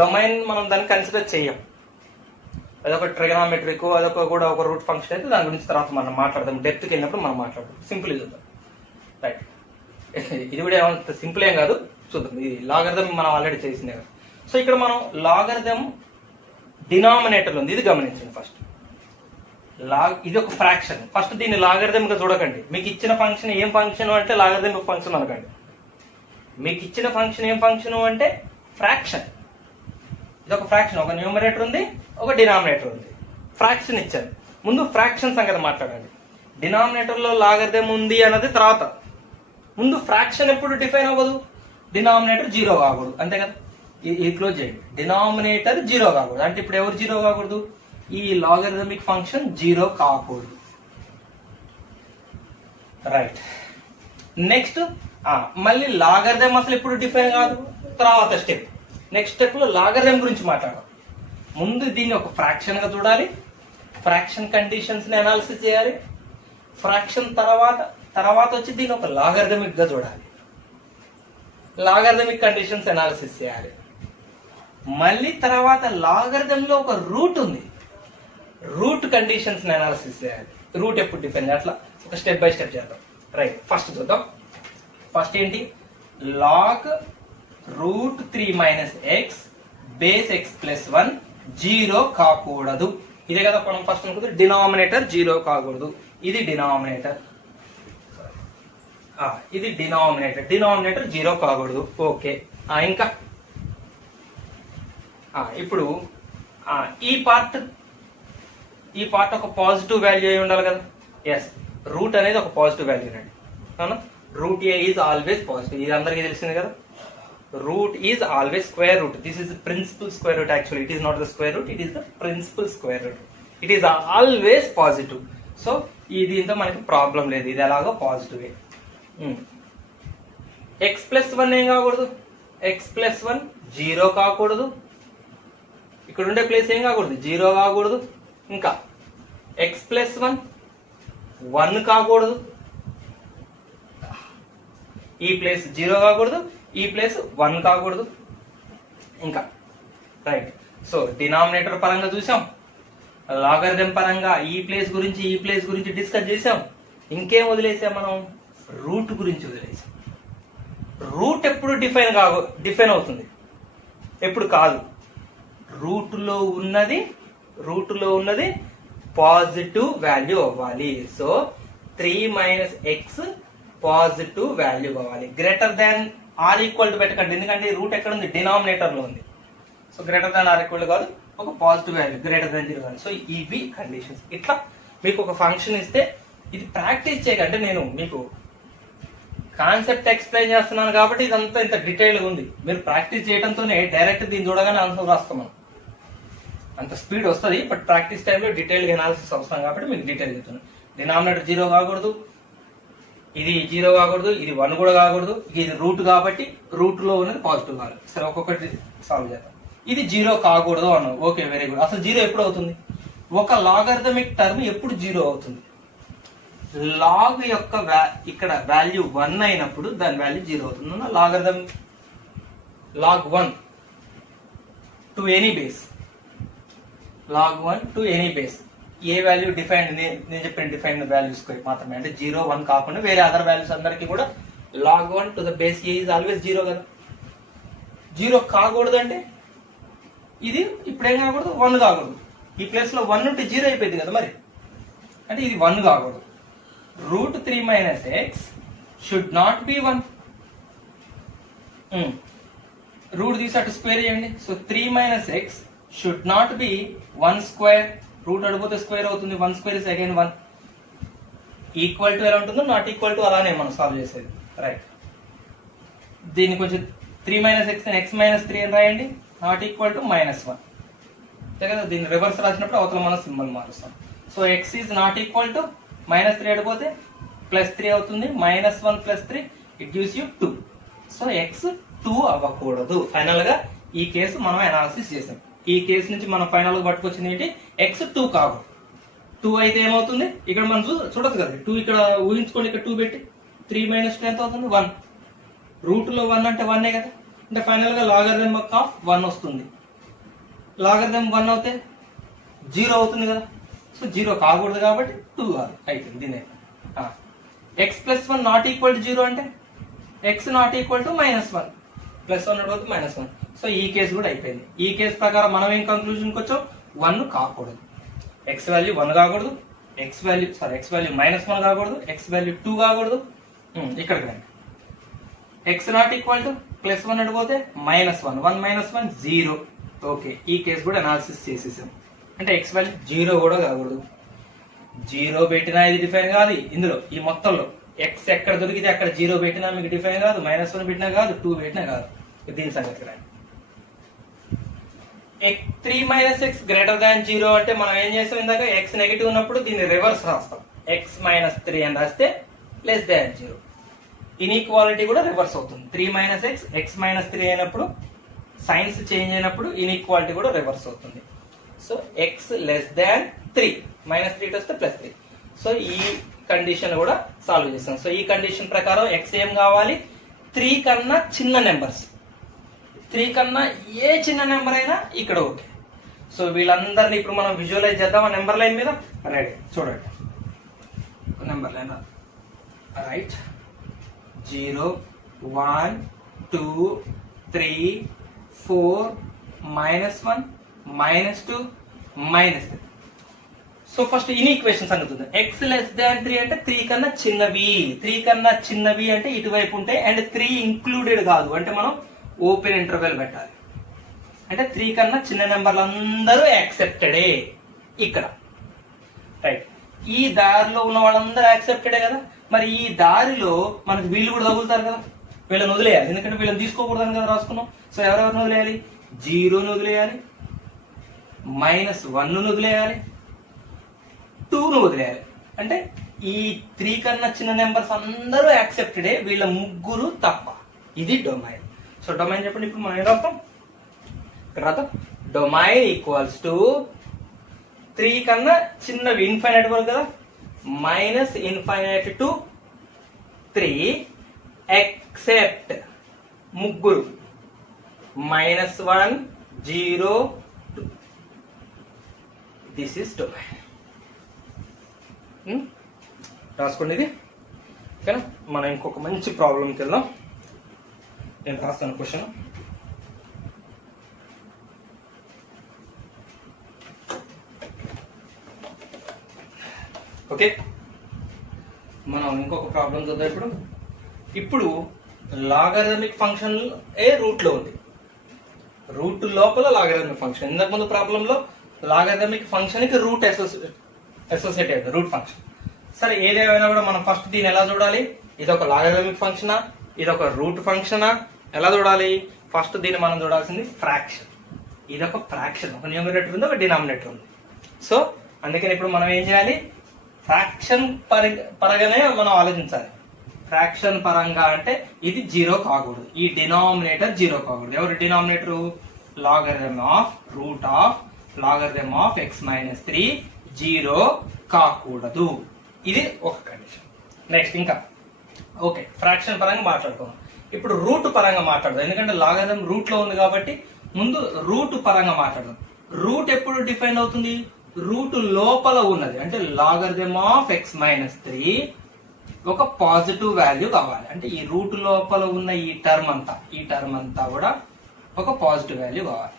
డొమైన్ మనం దాన్ని కన్సిడర్ చేయం. అదొక ట్రిగనామెట్రిక్, అదొక కూడా ఒక రూట్ ఫంక్షన్ అయితే దాని గురించి తర్వాత మనం మాట్లాడదాం, డెప్త్కి వెళ్ళినప్పుడు మనం మాట్లాడదాం. సింపుల్ చూద్దాం. రైట్, ఇది కూడా ఏమంత సింపుల్ ఏం కాదు, చూద్దాం. ఇది లాగరిథం మనం ఆల్రెడీ చేసిందే కదా. సో ఇక్కడ మనం లాగరిథం డినామినేటర్ ఉంది, ఇది గమనించండి. ఫస్ట్ ఇది ఒక ఫ్రాక్షన్. ఫస్ట్ దీన్ని లాగరిథం గా చూడకండి. మీకు ఇచ్చిన ఫంక్షన్ ఏం ఫంక్షన్ అంటే లాగరిథం ఫంక్షన్ అనకండి. మీకు ఇచ్చిన ఫంక్షన్ ఏం ఫంక్షన్ అంటే ఫ్రాక్షన్. ఇది ఒక ఫ్రాక్షన్, ఒక న్యూమరేటర్ ఉంది, ఒక డినామినేటర్ ఉంది. ఫ్రాక్షన్ ఇచ్చారు, ముందు ఫ్రాక్షన్ సంగతి మాట్లాడండి. డినామినేటర్ లో లాగరిథం ఉంది అన్నది తర్వాత. ముందు ఫ్రాక్షన్ ఎప్పుడు డిఫైన్ అవ్వదు? డినామినేటర్ 0 కాకూడదు, అంతే కదా. ఇది క్లోజ్ చేయండి. డినామినేటర్ 0 కాకూడదు అంటే ఇప్పుడు ఎవరు 0 కాకూడదు? ఈ లాగరిథమిక్ ఫంక్షన్ 0 కాకూడదు. రైట్, నెక్స్ట్ మళ్ళీ లాగరిథం అసలు ఎప్పుడు డిఫైన్ కాదు, తర్వాత స్టెప్. నెక్స్ట్ స్టెప్ లో లాగరిథం గురించి మాట్లాడాలి. ముందు దీన్ని ఒక ఫ్రాక్షన్ గా చూడాలి, ఫ్రాక్షన్ కండిషన్స్ ని అనాలిసిస్ చేయాలి. ఫ్రాక్షన్ తర్వాత వచ్చి దీన్ని ఒక లాగరిథమిక్ గా చూడాలి, లాగరిథమిక్ కండిషన్స్ అనాలిసిస్ చేయాలి. మళ్ళీ తర్వాత లాగరిథంలో ఒక రూట్ ఉంది, రూట్ కండిషన్స్ ని అనాలిసిస్ చేయాలి. రూట్ ఎప్పుడు డిఫైన్, అట్లా ఒక స్టెప్ బై స్టెప్ చేద్దాం. రైట్, ఫస్ట్ చూద్దాం. ఫస్ట్ ఏంటి? Log root 3 - x base x + 1 0 కాకూడదు. ఇదే కదా మనం ఫస్ట్ అనుకుంది, డినామినేటర్ 0 కాకూడదు. ఇది డినామినేటర్, ఇది డినామినేటర్ 0 కాకూడదు. ఓకే, ఇంకా ఇప్పుడు ఈ పార్ట్ ఒక పాజిటివ్ వాల్యూ అయి ఉండాలి కదా. ఎస్, రూట్ అనేది ఒక పాజిటివ్ వాల్యూ అండి, అవునా. Root a is always positive, ఇది అందరికీ తెలిసింది కదా. Root is always square root. This is principal square root. Actually it is not the square root, it is the principal square root. It is always positive. So దీంతో మనకి problem లేదు, ఇది ఎలాగో positive. x + 1 ఏం కాకూడదు? x + 1 0 కాకూడదు. ఇక్కడ ఉండే ప్లేస్ ఏం కాకూడదు? 0 కాకూడదు. ఇంకా x + 1 1 కాకూడదు. ఈ ప్లేస్ 0 కాకూడదు, ఈ ప్లేస్ 1 కాకూడదు. ఇంకా రైట్. సో డినామినేటర్ పరంగా చూసాం, లాగరిథం పరంగా ఈ ప్లేస్ గురించి డిస్కస్ చేసాం. ఇంకేం వదిలేసాం మనం? రూట్ గురించి వదిలేసాం. రూట్ ఎప్పుడు డిఫైన్ అవుతుంది, ఎప్పుడు కాదు. రూట్లో ఉన్నది పాజిటివ్ వాల్యూ అవ్వాలి. సో 3 - x పాజిటివ్ వాల్యూ అవ్వాలి. Greater than or equal to పెట్టకండి, ఎందుకంటే రూట్ ఎక్కడ ఉంది? డినామినేటర్ లో ఉంది. So greater than or equal కాదు, ఒక positive value greater than 0. So ఇవి కండిషన్స్. ఇట్లా మీకు ఒక ఫంక్షన్ ఇస్తే ఇది ప్రాక్టీస్ చేయకండి. నేను మీకు కాన్సెప్ట్ ఎక్స్ప్లెయిన్ చేస్తున్నాను కాబట్టి ఇదంతా ఇంత డీటెయిల్గా ఉంది. మీరు ప్రాక్టీస్ చేయడంతోనే డైరెక్ట్ దీన్ని చూడగానే ఆన్సర్ రాస్తాం మనం. అంత స్పీడ్ వస్తుంది, బట్ ప్రాక్టీస్ టైంలో డీటెయిల్గా అనాలిసిస్ అవసరం కాబట్టి మీకు డీటెయిల్ చెప్తున్నాను. డినామినేటర్ 0 కాకూడదు, ఇది 0 కాకూడదు, ఇది 1 కూడా కాకూడదు. ఇది రూట్ కాబట్టి రూట్ లో ఉన్నది పాజిటివ్ కాదు. సరే, ఒక్కొక్కటి సాల్వ్ చేద్దాం. ఇది 0 కాకూడదు అన్నాం. Okay, very good. అసలు 0 ఎప్పుడు అవుతుంది? ఒక లాగరిథమిక్ టర్మ్ ఎప్పుడు 0 అవుతుంది? లాగ్ యొక్క ఇక్కడ వాల్యూ 1 అయినప్పుడు దాని వాల్యూ 0 అవుతుంది. Logarithm log 1 to any base, log 1 to any base, a value defined, నేను చెప్పిన డిఫైన్డ్ వాల్యూస్ మాత్రమే, అంటే 0, 1 కాకుండా వేరే అదర్ వాల్యూస్ అందరికీ కూడా log 1 to the base a is always 0 కదా. 0 కాకూడదు అంటే ఇది ఇప్పుడేం కాకూడదు? 1 కాకూడదు. ఈ ప్లేస్ లో 1 ఉంటే 0 అయిపోయింది కదా మరి, అంటే ఇది 1 కాకూడదు. Root 3 - x should not be 1. Root తీసి అటు స్క్వేర్ చేయండి. So 3 - x should not be 1 square. Root అడిపోతే స్క్వేర్ అవుతుంది. 1 square is again 1. Equal to ఎలా ఉంటుందో నాట్ ఈక్వల్ టు అలానే మనం సాల్వ్ చేసేది. రైట్, దీన్ని కొంచెం 3 - x x - 3 అని రాయండి. Not equal to -1. అంతే కదా. దీన్ని రివర్స్ రాసినప్పుడు అవతల మనం సింబల్ మారుస్తాం. So x is not equal to -3 అడిపోతే +3 అవుతుంది. -1 + 3 it gives you 2. So x 2 అవ్వకూడదు. ఫైనల్ గా ఈ కేసు మనం అనాలిసిస్ చేసాం. ఈ కేసు నుంచి మనం ఫైనల్ గా పట్టుకొచ్చింది ఏంటి? x 2 కాకూడదు. 2 అయితే ఏమవుతుంది? ఇక్కడ మనం చూడొచ్చు కదా. 2 ఇక్కడ ఊహించుకోండి, ఇక్కడ 2 పెట్టి 3 - 2 ఎంత అవుతుంది? 1. రూట్ లో 1 అంటే 1 కదా. అంటే ఫైనల్ గా లాగరిథం ఆఫ్ 1 వస్తుంది. లాగరిథం 1 అవుతే జీరో అవుతుంది కదా. సో జీరో కాకూడదు కాబట్టి 2 అయిపోయింది దీని. X plus 1 not equal to 0 అంటే X not equal to -1, +1 అడిపోతే -1. So ఈ కేసు కూడా అయిపోయింది. ఈ కేసు ప్రకారం మనం ఏం కంక్లూజన్కి వచ్చాం, 1 కాకూడదు, ఎక్స్ వాల్యూ 1 కాకూడదు, ఎక్స్ వాల్యూ -1 కాకూడదు, ఎక్స్ వాల్యూ 2 కాకూడదు. ఇక్కడికి రండి, X not equal to +1 అడిపోతే -1, 1 - 1 0. Okay, ఈ కేసు కూడా అనాలిసిస్ చేసేసాం. అంటే ఎక్స్ వాల్యూ 0 కూడా కాకూడదు. 0 పెట్టినా ఇది డిఫైన్ కాదు. ఇందులో ఈ మొత్తంలో ఎక్స్ ఎక్కడ దొరికితే అక్కడ 0 పెట్టినా మీకు డిఫైన్ కాదు, -1 పెట్టినా కాదు, 2 పెట్టినా కాదు. దీని సంగతి రండి. 3 - x గ్రేటర్ దాన్ 0 అంటే మనం ఏం చేస్తాం, ఇందాక ఎక్స్ నెగిటివ్ ఉన్నప్పుడు దీన్ని రివర్స్ రాస్తాం. x - 3 అని రాస్తే <0. ఇన్ఈక్వాలిటీ కూడా రివర్స్ అవుతుంది. 3 - x -3 అయినప్పుడు సైన్స్ చేంజ్ అయినప్పుడు ఇన్ఈక్వాలిటీ కూడా రివర్స్ అవుతుంది. సో x <3, -3 వస్తే +3. సో ఈ కండిషన్ కూడా సాల్వ్ చేస్తాం. సో ఈ కండిషన్ ప్రకారం x ఏం కావాలి, 3 కన్నా చిన్న నెంబర్స్, 3 కన్నా ఏ చిన్న నెంబర్ అయినా ఇక్కడ ఓకే. సో వీళ్ళందరినీ ఇప్పుడు మనం విజువలైజ్ చేద్దాం. ఆ నెంబర్ లైన్ మీద రెడీ చూడండి. Number line right, 0 1 2 3 4 -1 -2 -3. So first inequation సంగతి, x <3 అంటే 3 కన్నా చిన్నవి. 3 కన్నా చిన్నవి అంటే ఇటువైపు ఉంటాయి, అండ్ 3 ఇంక్లూడెడ్ కాదు అంటే మనం ఓపెన్ ఇంటర్వెల్ పెట్టాలి. అంటే 3 కన్నా చిన్న నెంబర్లు అందరూ యాక్సెప్టెడే ఇక్కడ. రైట్, ఈ దారిలో ఉన్న వాళ్ళందరూ యాక్సెప్టెడే కదా. మరి ఈ దారిలో మనకు వీళ్ళు కూడా తగులుతారు కదా, వీళ్ళని వదిలేయాలి, ఎందుకంటే వీళ్ళని తీసుకోకూడదని కదా రాసుకున్నాం. సో ఎవరెవరిని వదిలేయాలి, 0ని వదిలేయాలి, -1ను వదిలేయాలి, 2ను వదిలేయాలి. అంటే ఈ 3 కన్నా చిన్న నెంబర్స్ అందరూ యాక్సెప్టెడే, వీళ్ళ ముగ్గురు తప్ప. ఇది డొమైన్. సో డొమైన్ చెప్పండి. ఇప్పుడు మనం ఏం రాస్తాం, తర్వాత డొమైన్ ఈక్వల్స్ టు 3 కన్నా చిన్నవి ఇన్ఫైనైట్ వరకు కదా, -∞ to 3 ఎక్సెప్ట్ ముగ్గురు -1 0 2. This is domain. రాసుకోండి ఇది. ఓకేనా, మనం ఇంకొక మంచి ప్రాబ్లంకి వెళ్దాం. నేను రాస్తాను క్వశ్చన్. ఓకే, మనం ఇంకొక ప్రాబ్లం చూద్దాం. ఇప్పుడు లాగరిథమిక్ ఫంక్షన్ ఏ రూట్ లో ఉంది, రూట్ లోపల లాగరిథమిక్ ఫంక్షన్. ఇంతకు ముందు ప్రాబ్లంలో లాగరిథమిక్ ఫంక్షన్ కి రూట్ అసోసియేట్ అయింది, రూట్ ఫంక్షన్. సరే, ఏదేమైనా కూడా మనం ఫస్ట్ దీన్ని ఎలా చూడాలి, ఇది ఒక లాగరిథమిక్ ఫంక్షనా, ఇది ఒక రూట్ ఫంక్షనా, ఎలా చూడాలి? ఫస్ట్ దీన్ని మనం చూడాల్సింది ఫ్రాక్షన్. ఇది ఒక ఫ్రాక్షన్, ఒక న్యూమరేటర్ ఉంది, ఒక డినామినేటర్ ఉంది. సో అందుకని ఇప్పుడు మనం ఏం చేయాలి, ఫ్రాక్షన్ పరంగానే మనం ఆలోచించాలి. ఫ్రాక్షన్ పరంగా అంటే ఇది 0 కాకూడదు, ఈ డినామినేటర్ 0 కాకూడదు. ఎవరు denominator? Logarithm of root of logarithm of x - 3 0 కాకూడదు. ఇది ఒక కండిషన్. నెక్స్ట్ ఇంకా ఓకే, ఫ్రాక్షన్ పరంగా మాట్లాడుకుందాం. ఇప్పుడు రూట్ పరంగా మాట్లాడదాం, ఎందుకంటే లాగరిథమ్ రూట్ లో ఉంది కాబట్టి ముందు రూట్ పరంగా మాట్లాడదాం. రూట్ ఎప్పుడు డిఫైన్ అవుతుంది? రూట్ లోపల ఉన్నది, అంటే లాగరిథమ్ ఆఫ్ x - 3 ఒక పాజిటివ్ వాల్యూ కావాలి. అంటే ఈ రూట్ లోపల ఉన్న ఈ టర్మ్ అంతా కూడా ఒక పాజిటివ్ వాల్యూ కావాలి.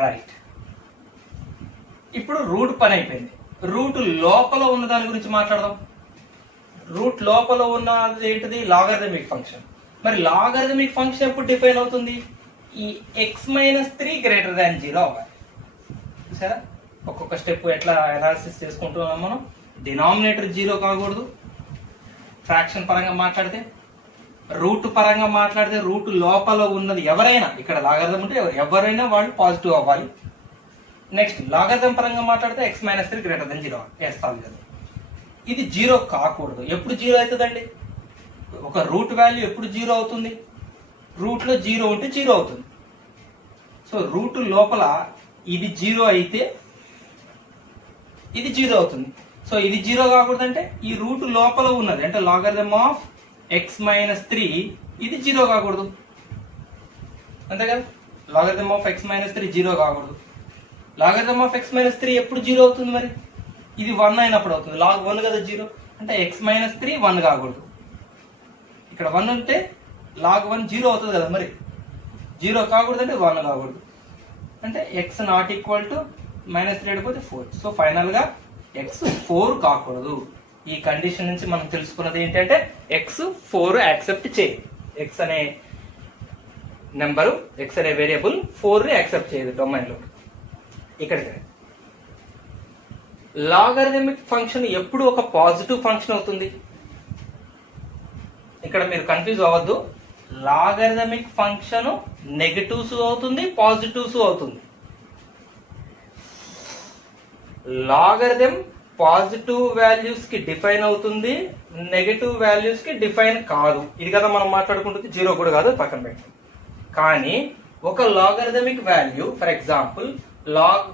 రైట్, ఇప్పుడు రూట్ పని అయిపోయింది. రూట్ లోపల ఉన్న దాని గురించి మాట్లాడదాం. రూట్ లోపల ఉన్నది ఏంటిది? Logarithmic function. మరి లాగరిథమిక్ ఫంక్షన్ ఎప్పుడు డిఫైన్ అవుతుంది? ఈ x - 3 గ్రేటర్ దాన్ 0 అవ్వాలి. సరే, ఒక్కొక్క స్టెప్ ఎట్లా అనాలిసిస్ చేసుకుంటున్నాం మనం. డినామినేటర్ 0 కాకూడదు ఫ్రాక్షన్ పరంగా మాట్లాడితే. రూట్ పరంగా మాట్లాడితే రూట్ లోపల ఉన్నది ఎవరైనా, ఇక్కడ లాగరిథం ఉంటే ఎవరైనా వాళ్ళు పాజిటివ్ అవ్వాలి. నెక్స్ట్ లాగరిథం పరంగా మాట్లాడితే x - 3 గ్రేటర్ దాన్ 0 వేస్తాం కదా. ఇది 0 కాకూడదు. ఎప్పుడు 0 అవుతుందండి? ఒక రూట్ వాల్యూ ఎప్పుడు 0 అవుతుంది? రూట్ లో 0 ఉంటే 0 అవుతుంది. సో రూట్ లోపల ఇది 0 అయితే ఇది 0 అవుతుంది. సో ఇది 0 కాకూడదు అంటే ఈ రూట్ లోపల ఉన్నది, అంటే లాగరిథమ్ ఆఫ్ x - 3 ఇది 0 కాకూడదు. అంతే కదా, లాగరిథమ్ ఆఫ్ x - 3 0 కాకూడదు. లాగరిథమ్ ఆఫ్ ఎక్స్ మైనస్ 3 ఎప్పుడు 0 అవుతుంది మరి? ఇది 1 అయినప్పుడు అవుతుంది. లాగ్ 1 కదా 0, అంటే ఎక్స్ మైనస్ 3 1 కాకూడదు. ఇక్కడ 1 ఉంటే లాగ్ 1 0 అవుతుంది కదా, మరి 0 కాకూడదు అంటే 1 కాకూడదు. అంటే ఎక్స్ నాట్ ఈక్వల్ టు -3 అయిపోతే 4. సో ఫైనల్ గా ఎక్స్ 4 కాకూడదు. ఈ కండిషన్ నుంచి మనం తెలుసుకున్నది ఏంటంటే ఎక్స్ 4 యాక్సెప్ట్ చేయదు. ఎక్స్ అనే నెంబరు, ఎక్స్ అనే వేరియబుల్ 4 ని యాక్సెప్ట్ చేయదు డొమైన్ లో. ఇక్కడికి లాగరిథమిక్ ఫంక్షన్ ఎప్పుడు ఒక పాజిటివ్ ఫంక్షన్ అవుతుంది. ఇక్కడ మీరు కన్ఫ్యూజ్ అవ్వద్దు. లాగరిథమిక్ ఫంక్షన్ నెగటివ్స్ అవుతుంది, పాజిటివ్స్ అవుతుంది. లాగరిథం పాజిటివ్ వాల్యూస్ కి డిఫైన్ అవుతుంది, నెగటివ్ వాల్యూస్ కి డిఫైన్ కాదు. ఇది కదా మనం మాట్లాడుకుంటుంది. 0 కూడా కాదు, పక్కన పెట్టి. కానీ ఒక logarithmic value, for example log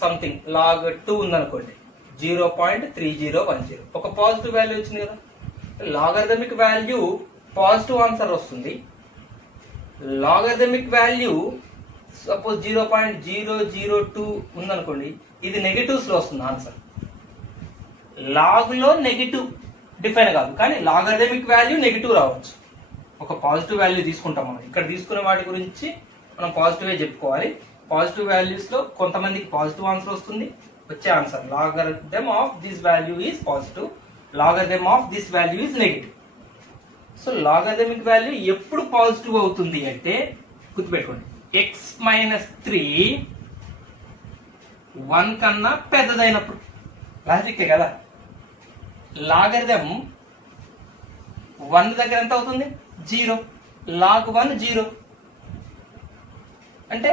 something, log 2 ఉందనుకోండి, 0.3010 ఒక పాజిటివ్ వాల్యూ వచ్చింది కదా. లాగరిథమిక్ వాల్యూ పాజిటివ్ ఆన్సర్ వస్తుంది. లాగరిథమిక్ వాల్యూ సపోజ్ 0.002 ఉందనుకోండి, ఇది నెగటివ్స్ లో వస్తుంది ఆన్సర్. లాగ్ లో నెగటివ్ డిఫైన్ కాదు, కానీ లాగరిథమిక్ వాల్యూ నెగటివ్ రావచ్చు. ఒక పాజిటివ్ వాల్యూ తీసుకుంటాం మనం. ఇక్కడ తీసుకునే వాటి గురించి మనం పాజిటివ్ చెప్పుకోవాలి. పాజిటివ్ వాల్యూస్ లో కొంతమందికి పాజిటివ్ ఆన్సర్ వస్తుంది. వచ్చే answer logarithm of this value is positive, logarithm of this value is negative. So logarithmic value ఎప్పుడు పాజిటివ్ అవుతుంది అంటే గుర్తుపెట్టుకోండి, ఎక్స్ మైనస్ 3 1 కన్నా పెద్దదైనప్పుడు. లాజిక్కే కదా. లాగరిథమ్ 1 దగ్గర ఎంత అవుతుంది? 0. లాగ్ 1 0 అంటే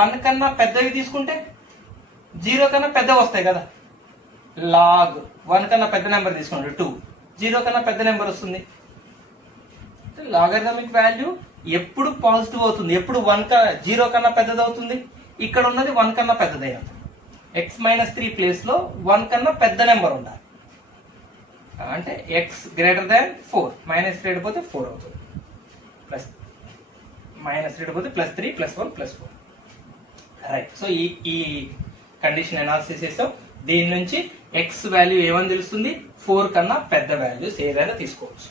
1 కన్నా పెద్దవి తీసుకుంటే 0 కన్నా పెద్దవి వస్తాయి కదా. లాగ్ 1 కన్నా పెద్ద నెంబర్ తీసుకుంటే 2, 0 కన్నా పెద్ద నెంబర్ వస్తుంది. లాగరిథమిక్ వాల్యూ ఎప్పుడు పాజిటివ్ అవుతుంది, ఎప్పుడు 0 కన్నా పెద్దది అవుతుంది. ఇక్కడ ఉన్నది 1 కన్నా పెద్దదైనప్పుడు. ఎక్స్ మైనస్ 3 ప్లేస్ లో 1 కన్నా పెద్ద నెంబర్ ఉండాలి. అంటే ఎక్స్ గ్రేటర్ దాన్ 4, -3 అయిపోతే 4 అవుతుంది, ప్లస్ -3 అయిపోతే +3 +1 +4. రైట్. సో ఈ కండిషన్ అనాలిసిస్ చేస్తాం. దీని నుంచి ఎక్స్ వాల్యూ ఏమని తెలుస్తుంది? 4 కన్నా పెద్ద వాల్యూస్ ఏదైనా తీసుకోవచ్చు.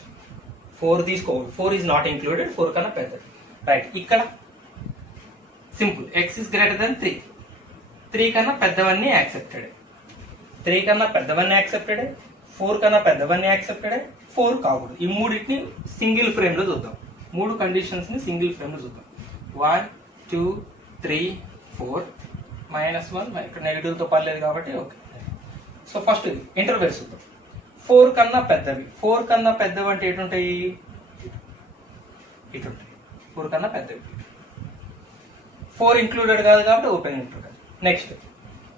4 తీసుకోవాలి, 4 ఈజ్ నాట్ ఇంక్లూడెడ్, 4 కన్నా పెద్దది. రైట్. ఇక్కడ simple, X is greater than 3. 3 కన్నా పెద్దవన్నీ యాక్సెప్టెడ్, 3 కన్నా పెద్దవన్నీ యాక్సెప్టెడ్, 4 కన్నా పెద్దవన్నీ యాక్సెప్టెడ్, 4 కాకూడదు. ఈ మూడింటిని సింగిల్ ఫ్రేమ్ లో చూద్దాం. 3 కండిషన్స్ ని సింగిల్ ఫ్రేమ్ లో చూద్దాం. 1 2 3 4 -1, ఇక్కడ నెగిటివ్ తో పర్లేదు కాబట్టి ఓకే. సో ఫస్ట్ ఇంటర్వెల్స్ చూద్దాం. 4 కన్నా పెద్దవి. 4 కన్నా పెద్దవి అంటే ఎటుంటాయి? ఇటుంటాయి. 4 కన్నా పెద్దవి. 4 ఇంక్లూడెడ్ కాదు కాబట్టి ఓపెన్ ఇంక్లూడెడ్. నెక్స్ట్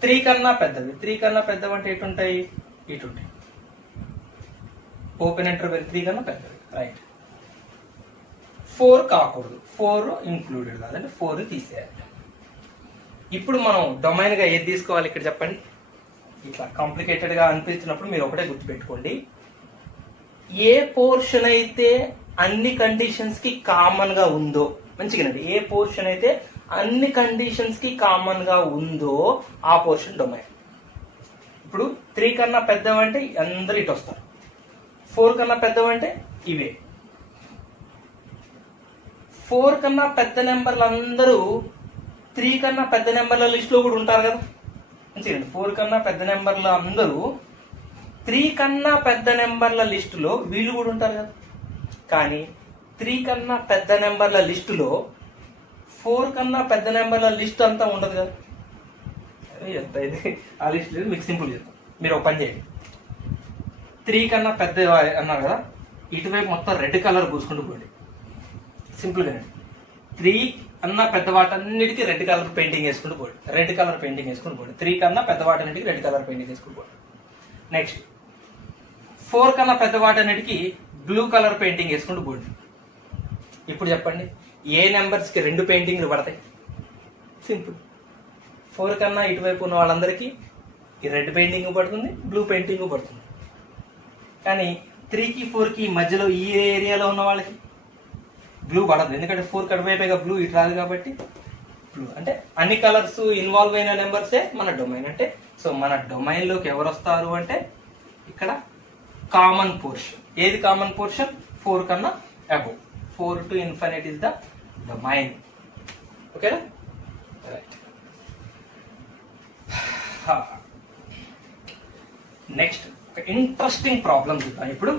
3 కన్నా పెద్దవి. 3 కన్నా పెద్దవి అంటే ఎటుంటాయి? ఇటుంటాయి. ఓపెన్ ఇంటర్వెల్ 3 కన్నా పెద్దవి. రైట్. 4 కాకూడదు, 4 ఇంక్లూడెడ్ కాదు, అంటే 4 తీసేయాలి. ఇప్పుడు మనం డొమైన్ గా ఏది తీసుకోవాలి ఇక్కడ చెప్పండి. ఇట్లా కాంప్లికేటెడ్ గా అనిపించినప్పుడు మీరు ఒకటే గుర్తుపెట్టుకోండి, ఏ పోర్షన్ అయితే అన్ని కండిషన్స్ కి కామన్ గా ఉందో, మంచిగానండి, ఏ పోర్షన్ అయితే అన్ని కండిషన్స్ కి కామన్ గా ఉందో ఆ పోర్షన్ డొమైన్. ఇప్పుడు 3 కన్నా పెద్దవంటే అందరు ఇటు వస్తారు, 4 కన్నా పెద్దవంటే ఇవే. 4 కన్నా పెద్ద నెంబర్లు అందరూ 3 కన్నా పెద్ద నెంబర్ల లిస్ట్ లో కూడా ఉంటారు కదా. మంచిగా 4 కన్నా పెద్ద నెంబర్లు అందరూ 3 కన్నా పెద్ద నెంబర్ల లిస్టులో వీళ్ళు కూడా ఉంటారు కదా. కానీ 3 కన్నా పెద్ద నెంబర్ల లిస్టులో 4 కన్నా పెద్ద నెంబర్ల లిస్ట్ అంతా ఉండదు కదా. ఎంత ఇది ఆ లిస్ట్ లేదు, మీకు సింపుల్ చెప్తాం. మీరు ఒక పని చేయండి, 3 కన్నా పెద్ద అన్నారు కదా, ఇటువైపు మొత్తం రెడ్ కలర్ పూసుకుంటూ పోండి. సింపుల్గా 3 కన్నా పెద్ద వాటన్నిటికీ రెడ్ కలర్ పెయింటింగ్ వేసుకుంటూ పోండి. రెడ్ కలర్ పెయింటింగ్ వేసుకుంటూ పోండి. 3 కన్నా పెద్ద వాటన్నిటికీ రెడ్ కలర్ పెయింటింగ్ వేసుకుంటూ పోండి. నెక్స్ట్ 4 కన్నా పెద్ద వాటన్నిటికీ బ్లూ కలర్ పెయింటింగ్ వేసుకుంటూ పోండి. ఇప్పుడు చెప్పండి, ఏ నెంబర్స్ కి 2 పెయింటింగ్లు పడతాయి? సింపుల్. 4 కన్నా ఇటువైపు ఉన్న వాళ్ళందరికీ ఈ రెడ్ పెయింటింగ్ పడుతుంది, బ్లూ పెయింటింగ్ పడుతుంది. కానీ 3కి 4కి మధ్యలో ఈ ఏరియాలో ఉన్న వాళ్ళకి బ్లూ పడదు, ఎందుకంటే 4 కడివైపుగా బ్లూ ఇటు రాదు కాబట్టి క్లూ అంటే అన్ని కలర్స్ ఇన్వాల్వ్ అయిన నెంబర్సే మన డొమైన్ అంటే. సో మన డొమైన్లోకి ఎవరు వస్తారు అంటే ఇక్కడ కామన్ పోర్షన్. ఏది కామన్ పోర్షన్? 4 కన్నా above. 4 to infinity is the domain. ఓకేనా? రైట్. నెక్స్ట్ ఒక ఇంట్రెస్టింగ్ ప్రాబ్లం చూద్దాం ఇప్పుడు.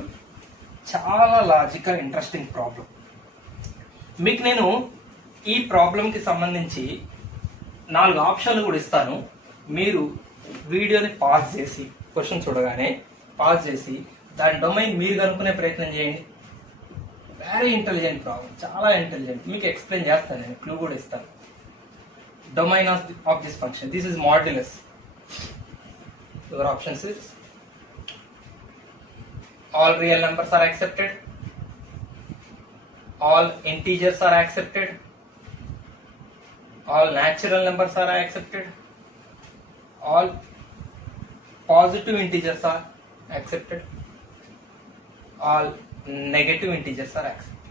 చాలా లాజికల్ ఇంట్రెస్టింగ్ ప్రాబ్లం. మీకు నేను ఈ ప్రాబ్లంకి సంబంధించి 4 ఆప్షన్లు కూడా ఇస్తాను. మీరు వీడియోని పాజ్ చేసి క్వశ్చన్ చూడగానే పాజ్ చేసి దాని డొమైన్ మీరు కనుక్కునే ప్రయత్నం చేయండి. వెరీ ఇంటెలిజెంట్ ప్రాబ్లం, చాలా ఇంటెలిజెంట్. మీకు ఎక్స్ప్లెయిన్ చేస్తాను, నేను క్లూ కూడా ఇస్తాను. Domain of this function, this is modulus. Your options is all real numbers are accepted, all integers are accepted, all natural numbers are accepted, all positive integers are accepted, all negative integers are accepted.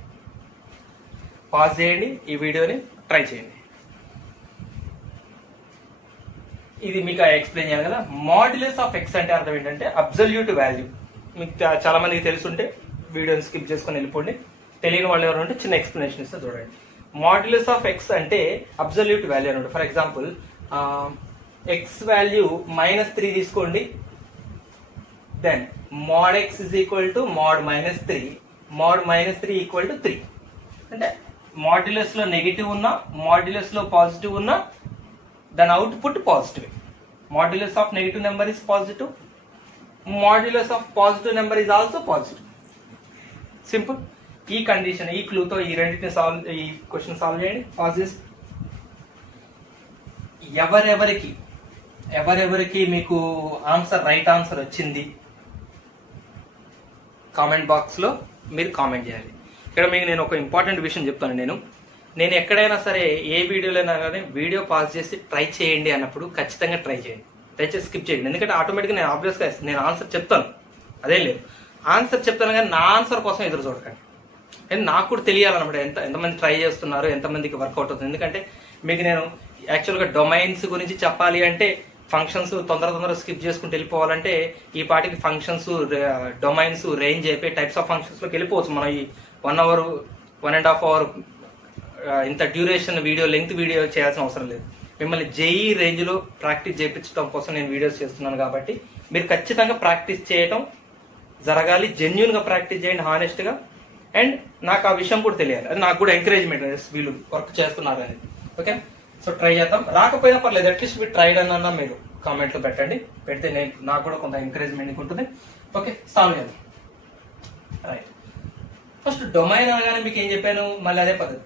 Pause చేయండి, ఈ వీడియోని try చేయండి. ఇది మీకు explain చేయాలి కదా. Modulus of x అంటే అర్థం ఏంటంటే అబ్సల్యూట్ వాల్యూ. మీకు చాలా మందికి తెలుసుంటే వీడియోని స్కిప్ చేసుకొని వెళ్ళిపోండి. తెలియని వాళ్ళు ఎవరు ఉంటే చిన్న ఎక్స్ప్లెనేషన్ ఇస్తే చూడండి. మాడ్యులస్ ఆఫ్ ఎక్స్ అంటే అబ్సల్యూట్ వాల్యూ అనమాట. ఫర్ ఎగ్జాంపుల్ ఎక్స్ వాల్యూ -3 తీసుకోండి. Then mod x is equal to mod -3, mod -3 equal to 3. అంటే మాడ్యులస్ లో నెగిటివ్ ఉన్నా మాడ్యులస్ లో పాజిటివ్ ఉన్నా దాని output positive. Modulus of negative number is positive, modulus of positive number is also positive. Simple. ఈ condition, ఈ క్లూతో ఈ రెండింటిని ఈ క్వశ్చన్ సాల్వ్ చేయండి. పాజ్ చేసి ఎవరెవరికి మీకు ఆన్సర్ రైట్ ఆన్సర్ వచ్చింది కామెంట్ బాక్స్ లో మీరు కామెంట్ చేయాలి. ఇక్కడ మీకు నేను ఒక ఇంపార్టెంట్ విషయం చెప్తాను. నేను ఎక్కడైనా సరే ఏ వీడియోలైనా కానీ వీడియో పాజ్ చేసి ట్రై చేయండి అన్నప్పుడు ఖచ్చితంగా ట్రై చేయండి, దయచేసి స్కిప్ చేయండి. ఎందుకంటే ఆటోమేటిక్గా నేను ఆబ్వియస్గా నేను ఆన్సర్ చెప్తాను, అదేం లేదు. ఆన్సర్ చెప్తాను కానీ నా ఆన్సర్ కోసం ఎదురు చూడకండి. అండ్ నాకు కూడా తెలియాలన్నమాట ఎంతమంది ట్రై చేస్తున్నారు, ఎంతమందికి వర్కౌట్ అవుతుంది. ఎందుకంటే మీకు నేను యాక్చువల్గా డొమైన్స్ గురించి చెప్పాలి అంటే ఫంక్షన్స్ తొందరగా స్కిప్ చేసుకుంటూ వెళ్ళిపోవాలంటే ఈ పాటికి ఫంక్షన్స్, డొమైన్స్, రేంజ్ అయిపోయి టైప్స్ ఆఫ్ ఫంక్షన్స్లోకి వెళ్ళిపోవచ్చు. మనం ఈ 1 hour 1.5 hour ఇంత డ్యూరేషన్ వీడియో, లెంగ్త్ వీడియో చేయాల్సిన అవసరం లేదు. మిమ్మల్ని జేఈ రేంజ్లో ప్రాక్టీస్ చేయించడం కోసం నేను వీడియోస్ చేస్తున్నాను. కాబట్టి మీరు ఖచ్చితంగా ప్రాక్టీస్ చేయటం జరగాలి. జెన్యున్గా ప్రాక్టీస్ చేయండి, హానెస్ట్గా. అండ్ నాకు ఆ విషయం కూడా తెలియాలి, అది నాకు కూడా ఎంకరేజ్మెంట్, వీళ్ళు వర్క్ చేస్తున్నారు అనేది. ఓకే, సో ట్రై చేద్దాం. రాకపోయినా పర్లేదు, అట్లీస్ట్ మీరు ట్రైడ్ అన్నా మీరు కామెంట్లో పెట్టండి. పెడితే నాకు కూడా కొంత ఎంకరేజ్మెంట్ ఉంటుంది. ఓకే, సాల్వ్ చేద్దాం. రైట్. ఫస్ట్ డొమైన్ అనగానే మీకు ఏం చెప్పాను, మళ్ళీ అదే పద్ధతి.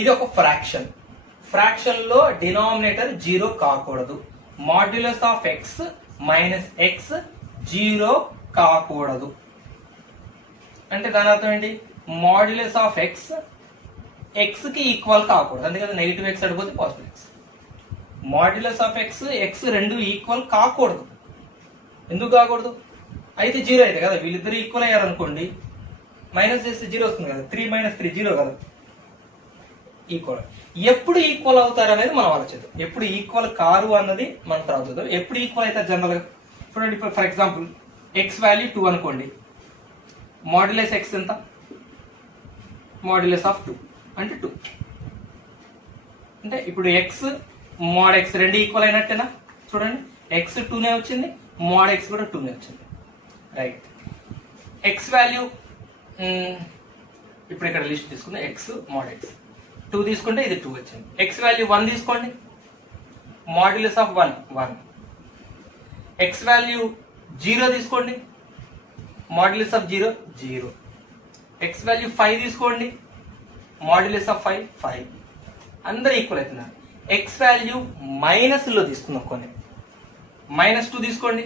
ఇది ఒక ఫ్రాక్షన్. ఫ్రాక్షన్ లో డినామినేటర్ 0 కాకూడదు. మాడ్యులస్ ఆఫ్ ఎక్స్ -x 0 కాకూడదు అంటే దాని అర్థం ఏంటి? మాడ్యులస్ ఆఫ్ ఎక్స్ ఎక్స్ కి ఈక్వల్ కాకూడదు. అందుకని నెగిటివ్ ఎక్స్ అడిపోతే positive x. Modulus of x రెండు ఈక్వల్ కాకూడదు. ఎందుకు కాకూడదు? అయితే 0 అయితే కదా, వీళ్ళిద్దరు ఈక్వల్ అయ్యారు అనుకోండి, మైనస్ చేస్తే 0 వస్తుంది కదా. 3 - 3 0 కదా. ఈక్వల్ ఎప్పుడు ఈక్వల్ అవుతారు అనేది మనం ఆలోచిద్దాం. ఎప్పుడు ఈక్వల్ కారు అన్నది మనం తర్వాత చూద్దాం. ఎప్పుడు ఈక్వల్ అవుతారు జనరల్గా చూడండి. ఇప్పుడు ఫర్ ఎగ్జాంపుల్ ఎక్స్ వాల్యూ 2 అనుకోండి. మాడ్యులస్ ఎక్స్ ఎంత? మాడ్యులస్ ఆఫ్ 2 అంటే 2. అంటే ఇప్పుడు ఎక్స్ మోడ్ ఎక్స్ రెండు ఈక్వల్ అయినట్టేనా? చూడండి, ఎక్స్ 2నే వచ్చింది, మోడ్ ఎక్స్ కూడా 2నే వచ్చింది. రైట్. ఎక్స్ వాల్యూ ఇప్పుడు ఇక్కడ లిస్ట్ తీసుకుందాం. ఎక్స్ మోడ్ ఎక్స్ 2 తీసుకుంటే ఇది 2 వచ్చింది. ఎక్స్ వాల్యూ 1 తీసుకోండి. Modulus of 1 1. ఎక్స్ వాల్యూ 0 తీసుకోండి. Modulus of 0 0. ఎక్స్ వాల్యూ 5 తీసుకోండి. Modulus of 5 5. అందరూ ఈక్వల్ అవుతున్నారు. ఎక్స్ వాల్యూ మైనస్ లో తీసుకుందాం కొన్ని. -2 తీసుకోండి.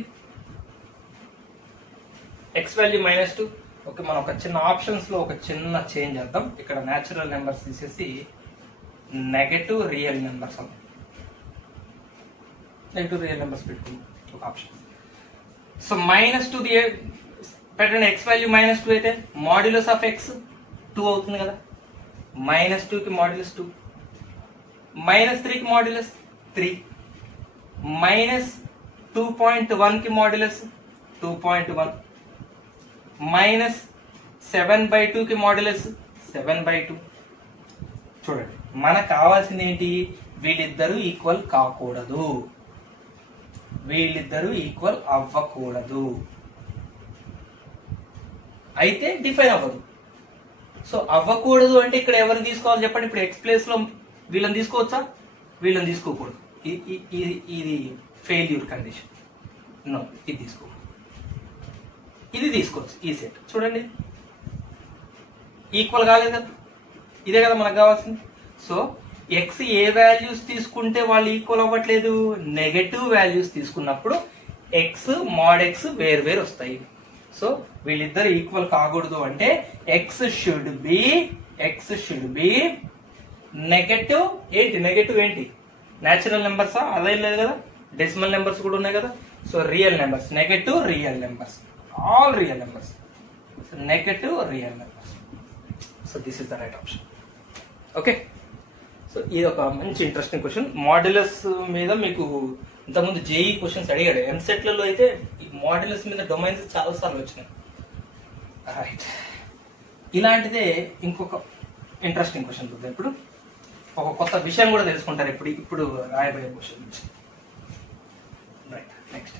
X value -2. ఓకే, మనం ఒక చిన్న ఆప్షన్స్ లో ఒక చిన్న చేంజ్ చేద్దాం. ఇక్కడ న్యాచురల్ నెంబర్స్ తీసేసి నెగటివ్ రియల్ నెంబర్స్ అన్నాం. నెగటివ్ రియల్ నెంబర్స్ పెట్టుకుందాం ఒక ఆప్షన్. సో -2 పెట్టండి. ఎక్స్ వాల్యూ -2 అయితే మాడ్యులస్ ఆఫ్ ఎక్స్ 2 అవుతుంది కదా. -2 కి మాడ్యులస్ 2 -3కి మాడ్యులస్ 3, -2.1కి మాడ్యులస్ 2.1, -7/2కి మాడ్యులస్ 7/2. చూడండి, మనకు కావాల్సింది ఏంటి? వీళ్ళిద్దరూ ఈక్వల్ కాకూడదు, వీళ్ళిద్దరూ ఈక్వల్ అవ్వకూడదు, అయితే డిఫైన్ అవ్వదు. సో అవ్వకూడదు అంటే ఇక్కడ ఎవరిని తీసుకోవాలి చెప్పండి? ఇప్పుడు ఎక్స్ ప్లేస్ లో వీళ్ళని తీసుకోవచ్చా? వీళ్ళని తీసుకోకూడదు, ఇది ఫెయిల్యూర్ కండిషన్. నో, ఇది తీసుకోకూడదు. ఇది తీసుకోవచ్చు. ఈ సెట్ చూడండి, ఈక్వల్ కాలేదు కదా, ఇదే కదా మనకు కావాల్సింది. సో ఎక్స్ ఏ వాల్యూస్ తీసుకుంటే వాళ్ళు ఈక్వల్ అవ్వట్లేదు, నెగటివ్ వాల్యూస్ తీసుకున్నప్పుడు ఎక్స్ మాడ్ ఎక్స్ వేరు వేరు వస్తాయి. సో వీళ్ళిద్దరు ఈక్వల్ కాకూడదు అంటే ఎక్స్ షుడ్ బి నెగటివ్. ఏంటి నెగటివ్? ఏంటి న్యాచురల్ నెంబర్సా? అదే లేదు కదా, డెసిమల్ నెంబర్స్ కూడా ఉన్నాయి కదా. So real numbers, negative real numbers, all real numbers, negative real numbers. So this is the right option. Okay, so ఇది ఒక మంచి ఇంట్రెస్టింగ్ క్వశ్చన్. మాడ్యులస్ మీద మీకు ఇంతకుముందు జేఈ క్వశ్చన్స్ అడిగాడు. ఎంసెట్లలో అయితే ఈ మాడ్యులస్ మీద డొమైన్స్ చాలా సార్లు వచ్చినాయి. రైట్, ఇలాంటిదే ఇంకొక ఇంట్రెస్టింగ్ క్వశ్చన్ చూద్దాం. ఇప్పుడు ఒక కొత్త విషయం కూడా తెలుసుకుంటారు ఇప్పుడు రాయబడే క్వశ్చన్ నుంచి. Right, next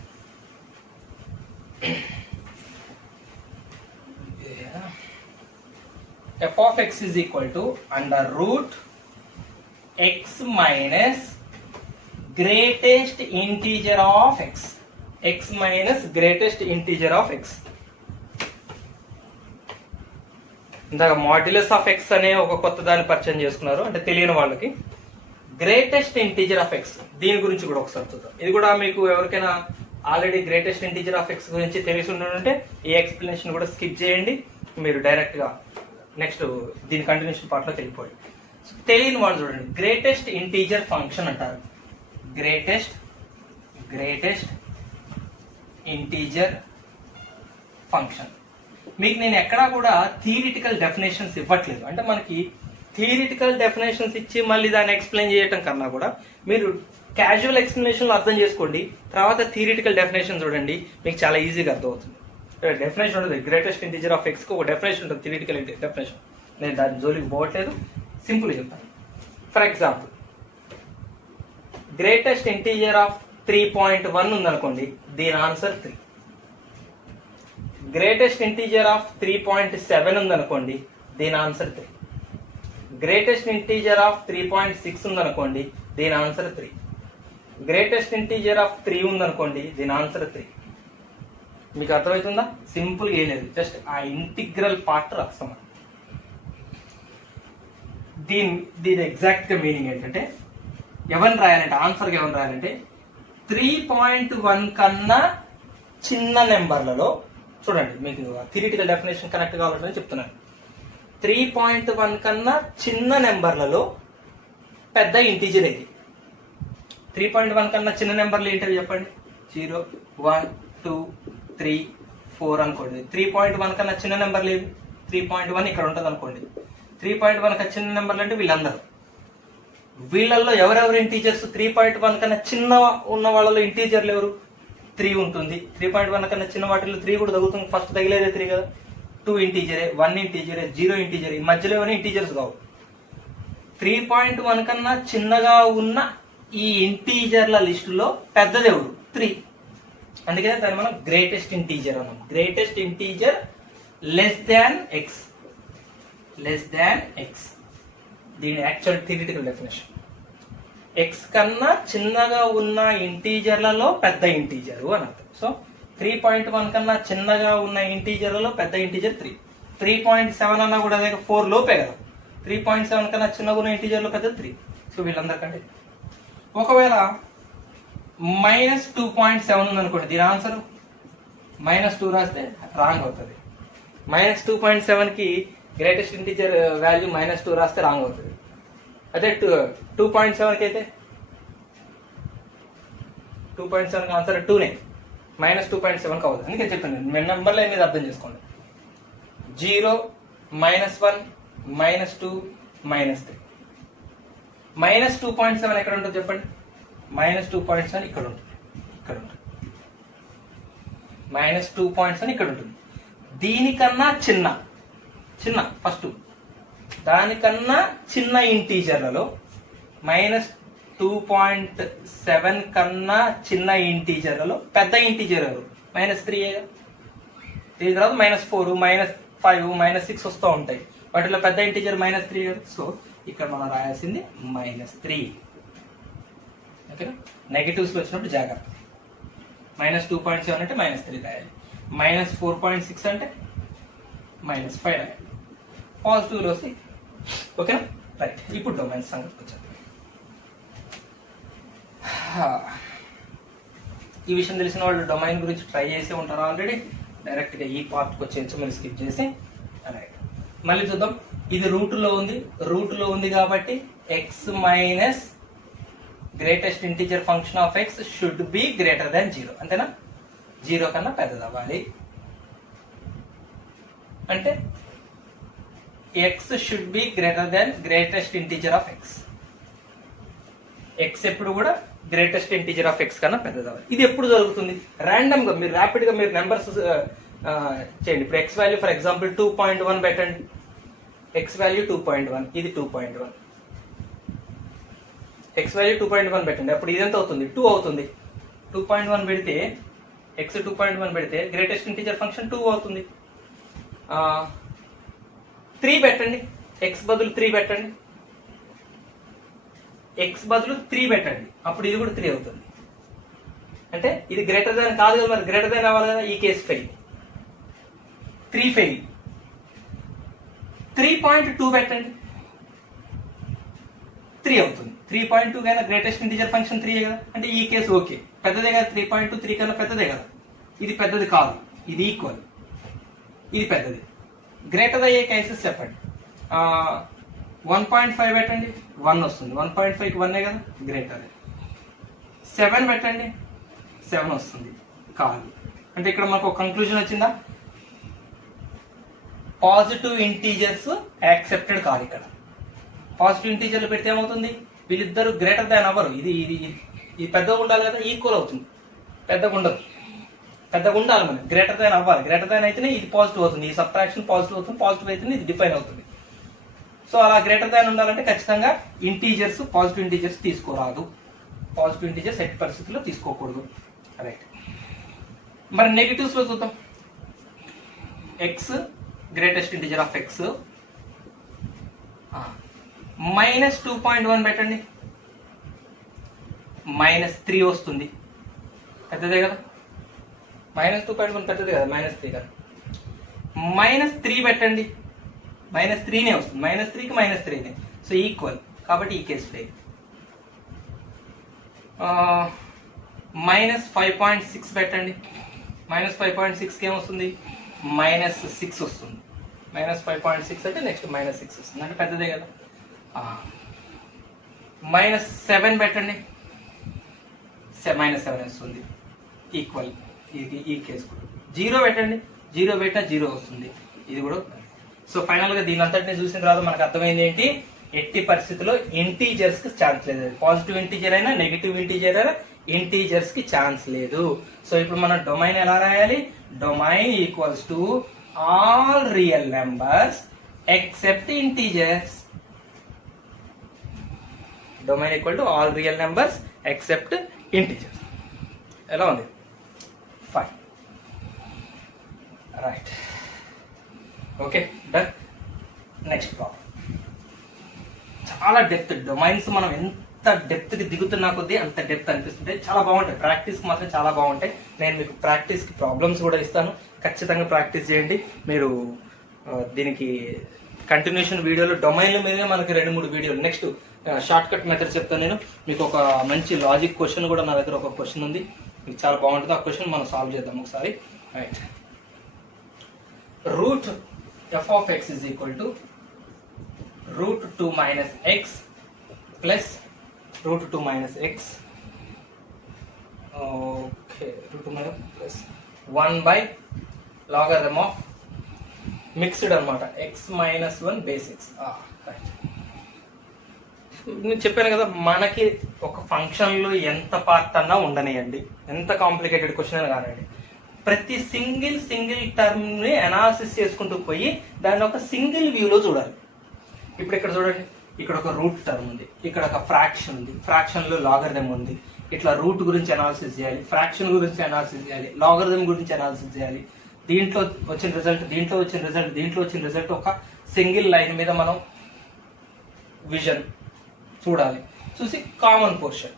f of x is equal to under root x minus greatest integer of x. x minus greatest integer of x. ఇందాక మాడ్యులస్ ఆఫ్ ఎక్స్ అనే ఒక కొత్త దాన్ని పరిచయం చేసుకున్నారు, అంటే తెలియని వాళ్ళకి. గ్రేటెస్ట్ ఇంటీజర్ ఆఫ్ ఎక్స్, దీని గురించి కూడా ఒకసారి చూద్దాం. ఇది కూడా మీకు ఎవరికైనా already greatest integer of X గురించి తెలిసి ఉంటే ఈ ఎక్స్ప్లెనేషన్ కూడా స్కిప్ చేయండి, మీరు డైరెక్ట్ గా నెక్స్ట్ దీని కంటిన్యూషన్ పార్ట్లోకి వెళ్ళిపోండి. తెలియని వాళ్ళు చూడండి, గ్రేటెస్ట్ ఇంటీజర్ ఫంక్షన్ అంటారు. Greatest integer function. మీకు నేను ఎక్కడా కూడా థియరిటికల్ డెఫినేషన్స్ ఇవ్వట్లేదు. అంటే మనకి థియరిటికల్ డెఫినేషన్స్ ఇచ్చి మళ్ళీ దాన్ని ఎక్స్ప్లెయిన్ చేయటం కన్నా కూడా మీరు క్యాజువల్ ఎక్స్ప్లెనేషన్లో అర్థం చేసుకోండి, తర్వాత థియరిటికల్ డెఫినేషన్ చూడండి, మీకు చాలా ఈజీగా అర్థమవుతుంది. డెఫినేషన్ ఉంటుంది, గ్రేటెస్ట్ ఇంటీజర్ ఆఫ్ ఎక్స్కి ఒక డెఫినేషన్ ఉంటుంది, థియరిటికల్ డెఫినేషన్. నేను దాని జోలికి పోవట్లేదు, సింపుల్ చెప్తాను. For example, greatest integer of 3.1 ఉందనుకోండి, దీని ఆన్సర్ 3. గ్రేటెస్ట్ ఇంటీజర్ ఆఫ్ 3.7 ఉందనుకోండి, దీని ఆన్సర్ 3. గ్రేటెస్ట్ ఇంటీజర్ ఆఫ్ 3.6 ఉందనుకోండి, దీని ఆన్సర్ 3. గ్రేటెస్ట్ ఇంటీజర్ ఆఫ్ 3 ఉందనుకోండి, దీని ఆన్సర్ 3. మీకు అర్థమవుతుందా? సింపుల్ ఏం లేదు, జస్ట్ ఆ ఇంటిగ్రల్ పార్ట్ రాస్తాం. దీని ఎగ్జాక్ట్ గా మీనింగ్ ఏంటంటే, ఎవరిని రాయాలంటే ఆన్సర్గా ఎవరిని రాయాలంటే 3.1 కన్నా చిన్న నెంబర్లలో, చూడండి మీకు థియరిటికల్ డెఫినేషన్ కనెక్ట్ కావాలని చెప్తున్నాను. 3.1 కన్నా చిన్న నెంబర్లలో పెద్ద ఇంటీజర్ ఇది. 3.1 కన్నా చిన్న నెంబర్లు ఏంటో చెప్పండి. 0, 1, 2, 3, 4 అనుకోండి. 3.1 కన్నా చిన్న నెంబర్ లేదు, 3.1 ఇక్కడ ఉంటుంది అనుకోండి. 3.1 కన్నా చిన్న నెంబర్లు అంటే వీళ్ళందరూ. వీళ్ళల్లో ఎవరెవరు ఇంటీజర్స్? 3.1 కన్నా చిన్న ఉన్న వాళ్ళలో ఇంటీజర్లు ఎవరు? 3 ఉంటుంది. 3.1 కన్నా చిన్న వాటిల్లో 3 కూడా తగ్గుతుంది, ఫస్ట్ తగిలేదే 3 కదా. 2 ఇంటీజరే, 1 ఇంటీజరే, 0 ఇంటీజరే, ఈ మధ్యలో ఏమైనా ఇంటీజర్స్ కావు. 3.1 కన్నా చిన్నగా ఉన్న ఈ ఇంటీజర్ల లిస్టులో పెద్దది ఎవరు? 3. అందుకనే దాన్ని మనం గ్రేటెస్ట్ ఇంటీజర్ అన్నాం. Greatest integer less than x. దీని యాక్చువల్ థియరిటికల్ డెఫినేషన్. ఎక్స్ కన్నా చిన్నగా ఉన్న ఇంటీజర్లలో పెద్ద ఇంటీజరు అని అర్థం. సో 3.1 కన్నా చిన్నగా ఉన్న ఇంటీజర్లలో పెద్ద ఇంటీజర్ 3. 3.7 అన్నా కూడా అదే 4 లోపే కదా. 3.7 కన్నా చిన్నగా ఉన్న ఇంటీజర్లో పెద్ద 3. సో వీళ్ళందరికంటే ఒకవేళ -2.7 ఉందనుకోండి, దీని ఆన్సర్ -2 రాస్తే రాంగ్ అవుతుంది. -2.7కి గ్రేటెస్ట్ ఇంటీజర్ వాల్యూ -2 రాస్తే రాంగ్ అవుతుంది. అదే 2.7కి అయితే 2.7 ఆన్సర్ 2నే, -2.7 కావద్దు. అందుకే చెప్తాను నేను నెంబర్లు అనేది అర్థం చేసుకోండి. 0, -1, -2, -3. -2.7 ఎక్కడ ఉంటుంది చెప్పండి? -2.7 ఇక్కడ ఉంటుంది, ఇక్కడ ఉంటుంది. -2.7 ఇక్కడ ఉంటుంది. దీనికన్నా చిన్న ఫస్ట్ దానికన్నా చిన్న ఇంటీజర్లలో -2.7 కన్నా చిన్న ఇంటీజర్లలో పెద్ద ఇంటీజర్ ఎవరు? -3 దీని తర్వాత -4 -5 -6 వస్తూ ఉంటాయి. వాటిలో పెద్ద ఇంటీజర్ -3 కదా. సో ఇక్కడ మనం రాయాల్సింది -3. ఓకేనా? నెగిటివ్స్ వచ్చినప్పుడు జాగ్రత్త. -2.7 అంటే -3 రాయాలి. -4.6 అంటే -5 రాయాలి. పాజిటివ్ వస్తే ఓకేనా? రైట్. ఇప్పుడు డొమైన్స్ సంగతి వచ్చాను. ఈ విషయం తెలిసిన వాళ్ళు డొమైన్ గురించి ట్రై చేసి ఉంటారు ఆల్రెడీ. డైరెక్ట్గా ఈ పార్ట్కి వచ్చేసి మీరు స్కిప్ చేసి రైట్. మళ్ళీ చూద్దాం. ఇది రూట్లో ఉంది కాబట్టి X minus greatest integer function of X should be greater దాన్ 0. అంతేనా? 0 కన్నా పెద్దది అవ్వాలి. అంటే X should be greater than greatest integer of x. X ఎప్పుడు కూడా గ్రేటెస్ట్ ఇంటీజర్ ఆఫ్ ఎక్స్ కన్నా పెద్దది అవ్వాలి. ఇది ఎప్పుడు జరుగుతుంది? ర్యాండమ్ గా మీరు ర్యాపిడ్ గా మీరు నెంబర్స్ చేయండి. ఇప్పుడు ఎక్స్ వాల్యూ ఫర్ ఎగ్జాంపుల్ 2.1 పెట్టండి. ఎక్స్ వాల్యూ 2.1, ఇది 2.1. ఎక్స్ వాల్యూ 2.1 పెట్టండి. అప్పుడు ఇది ఎంత అవుతుంది? 2 అవుతుంది. 2.1 పెడితే ఎక్స్ 2.1 పెడితే గ్రేటెస్ట్ ఇంటీజర్ ఫంక్షన్ 2 అవుతుంది. 3 పెట్టండి. ఎక్స్ బదులు 3 పెట్టండి. ఎక్స్ బదులు 3 పెట్టండి. అప్పుడు ఇది కూడా 3 అవుతుంది. అంటే ఇది గ్రేటర్ దాన్ కాదు కదా, మరి గ్రేటర్ దాన్ అవ్వాలి కదా. ఈ కేసు ఫెయిల్. 3 ఫెయిల్. 3.2 పెట్టండి. 3 అవుతుంది. 3.2 కన్నా గ్రేటెస్ట్ ఇంటీజర్ ఫంక్షన్ 3 కదా. అంటే ఈ కేసు ఓకే, పెద్దదే కదా. 3.2 3 కన్నా పెద్దదే కదా. ఇది పెద్దది కాదు, ఇది ఈక్వల్, ఇది పెద్దది. గ్రేటర్ అయ్యే కేసెస్ చెప్పండి. 1.5 పెట్టండి, 1 వస్తుంది. 1.5కి 1 కదా, గ్రేటర్. 7 పెట్టండి, 7 వస్తుంది. కాదు. అంటే ఇక్కడ మనకు ఒక కంక్లూజన్ వచ్చిందా? పాజిటివ్ ఇంటీజర్స్ యాక్సెప్టెడ్ కాదు. ఇక్కడ పాజిటివ్ ఇంటీజర్లు పెడితే ఏమవుతుంది? వీళ్ళిద్దరు గ్రేటర్ దాన్ అవ్వరు. ఇది ఇది ఇది పెద్దగా ఉండాలి కదా, ఈక్వల్ అవుతుంది. పెద్దగా ఉండదు, పెద్దగా ఉండాలి. మనం గ్రేటర్ దాన్ అవ్వాలి. గ్రేటర్ దాన్ అయితేనే ఇది పాజిటివ్ అవుతుంది, ఈ సబ్ట్రాక్షన్ పాజిటివ్ అవుతుంది. పాజిటివ్ అయితేనే ఇది డిఫైన్ అవుతుంది. సో అలా గ్రేటర్ దాన్ ఉండాలంటే ఖచ్చితంగా ఇంటీజర్స్ పాజిటివ్ ఇంటీజర్స్ తీసుకోరాదు. పాజిటివ్ ఇంటీజర్స్ ఎట్టి పరిస్థితుల్లో తీసుకోకూడదు. రైట్. మరి నెగిటివ్స్ లో చూద్దాం. X greatest integer of x -2.1 పెట్టండి. -3 వస్తుంది. పెద్దదే కదా. -2.1 పెద్దదే కదా, -3 కదా. -3 పెట్టండి. -3నే వస్తుంది. -3కి -3నే. సో ఈక్వల్, కాబట్టి ఈ కేసు ఫెయిల్. -5.6 పెట్టండి. -5.6కి ఏమొస్తుంది? -6 వస్తుంది. -5.6 అంటే నెక్స్ట్ -6 వస్తుంది. అంటే పెద్దదే కదా. -7 పెట్టండి. -7 వస్తుంది. ఈక్వల్, ఇది ఈ కేసు కూడా. 0 పెట్టండి. 0 పెట్టినా 0 వస్తుంది. ఇది కూడా. సో ఫైనల్ గా దీని అంతటిని చూసిన తర్వాత మనకు అర్థమైంది ఏంటి? ఎట్టి పరిస్థితుల్లో ఇంటీజర్స్ కి ఛాన్స్ లేదు. పాజిటివ్ ఇంటీజర్ అయినా నెగిటివ్ ఇంటీజర్ అయినా ఇంటీజర్స్ కి ఛాన్స్ లేదు. సో ఇప్పుడు మనం డొమైన్ ఎలా రాయాలి? Domain equals to all real numbers except integers. Domain equal to all real numbers except integers. ఎలా ఉంది? Fine. Right. Okay, done. Next problem. చాలా డెప్త్ డొమైన్స్. మనం ఎంత డెప్త్కి దిగుతున్నా కొద్దీ అంత డెప్త్ అనిపిస్తుంది. చాలా బాగుంటాయి. ప్రాక్టీస్కి మాత్రం చాలా బాగుంటాయి. నేను మీకు ప్రాక్టీస్కి ప్రాబ్లమ్స్ కూడా ఇస్తాను. ఖచ్చితంగా ప్రాక్టీస్ చేయండి. మీరు దీనికి కంటిన్యూషన్ వీడియోలు డొమైన్ల మీదే మనకి 2-3 వీడియోలు. నెక్స్ట్ షార్ట్ కట్ మెథడ్ చెప్తాను నేను. మీకు ఒక మంచి లాజిక్ క్వశ్చన్ కూడా నా దగ్గర ఒక క్వశ్చన్ ఉంది. మీకు చాలా బాగుంటుంది. ఆ క్వశ్చన్ మనం సాల్వ్ చేద్దాం ఒకసారి. Right. Root f of x is equal to √2 minus x plus √2 minus x. Okay, √2 minus plus 1 by logarithm of mixed అనమాట, x minus 1 base x. Right. నేను చెప్పాను కదా, మనకి ఒక ఫంక్షన్లో ఎంత పార్ట్ అన్నా ఉండనియండి, ఎంత కాంప్లికేటెడ్ క్వశ్చన్ అని కానివ్వండి, ప్రతి సింగిల్ టర్మ్ని అనాలిసిస్ చేసుకుంటూ పోయి దాన్ని ఒక సింగిల్ వ్యూలో చూడాలి. ఇప్పుడు ఇక్కడ చూడండి, ఇక్కడ ఒక రూట్ టర్మ్ ఉంది, ఇక్కడ ఒక ఫ్రాక్షన్ ఉంది, ఫ్రాక్షన్లో లాగరిథం ఉంది. ఇట్లా రూట్ గురించి అనాలిసిస్ చేయాలి, ఫ్రాక్షన్ గురించి అనాలిసిస్ చేయాలి, లాగరిథం గురించి అనాలిసిస్ చేయాలి. దీంట్లో వచ్చిన రిజల్ట్, దీంట్లో వచ్చిన రిజల్ట్, దీంట్లో వచ్చిన రిజల్ట్ ఒక సింగిల్ లైన్ మీద మనం విజన్ చూడాలి. చూసి కామన్ పోర్షన్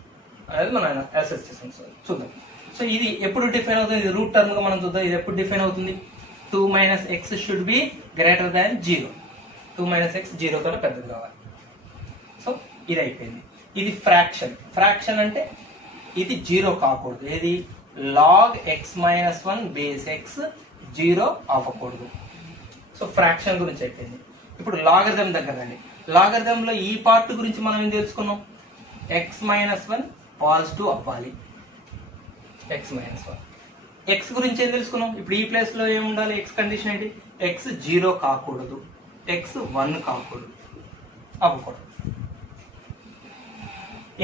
అనేది మనం అసెస్ చేసాం. చూద్దాం. సో ఇది ఎప్పుడు డిఫైన్ అవుతుంది? ఇది రూట్ టర్మ్ గా మనం చూద్దాం. ఇది ఎప్పుడు డిఫైన్ అవుతుంది? 2 - x should be greater than 0. 2 - x 0 కన్నా పెద్దది కావాలి. సో ఇది అయిపోయింది. ఇది ఫ్రాక్షన్ అంటే ఇది 0 కాకూడదు. ఏది? log x - 1 బేస్ x 0 అవ్వకూడదు. సో ఫ్రాక్షన్ గురించి అయిపోయింది. ఇప్పుడు లాగరిథం దగ్గర రండి. లాగరిథంలో ఈ పార్ట్ గురించి మనం ఏం తెలుసుకున్నాం? x - 1 పాజిటివ్ అవ్వాలి. x - 1 x గురించి ఏం తెలుసుకున్నాం? ఇప్పుడు ఈ ప్లేస్ లో ఏమి ఉండాలి? x కండిషన్ ఏంటి? x 0 కాకూడదు, x 1 కాకూడదు, అవ్వకూడదు.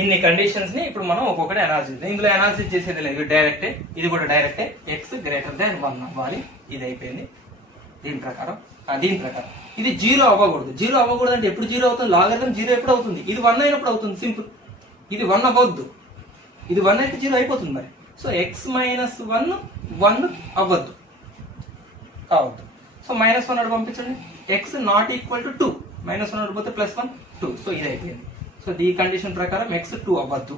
ఇన్ని కండిషన్స్ ని ఇప్పుడు మనం ఒక్కొక్కటి అనాలిసిస్. ఇందులో అనాలిసిస్ చేసేది లేదు, ఇది డైరెక్టే. ఇది కూడా డైరెక్టే. x గ్రేటర్ దాన్ 1 అవ్వాలి. ఇది అయిపోయింది. దీని ప్రకారం ఇది 0 అవ్వకూడదు. 0 అవ్వకూడదు అంటే ఎప్పుడు 0 అవుతుంది? లాగరిథం 0 ఎప్పుడు అవుతుంది? ఇది 1 అయినప్పుడు అవుతుంది. సింపుల్. ఇది 1 అవ్వద్దు. ఇది 1 అయితే 0 అయిపోతుంది మరి. సో x - 1 అవ్వద్దు, కావద్దు. సో -1 అటు పంపించండి. x not equal to 2. -1 అడిపోతే +1 2. So ఇది అయిపోయింది. సో ఈ కండిషన్ ప్రకారం x 2 అవ్వద్దు,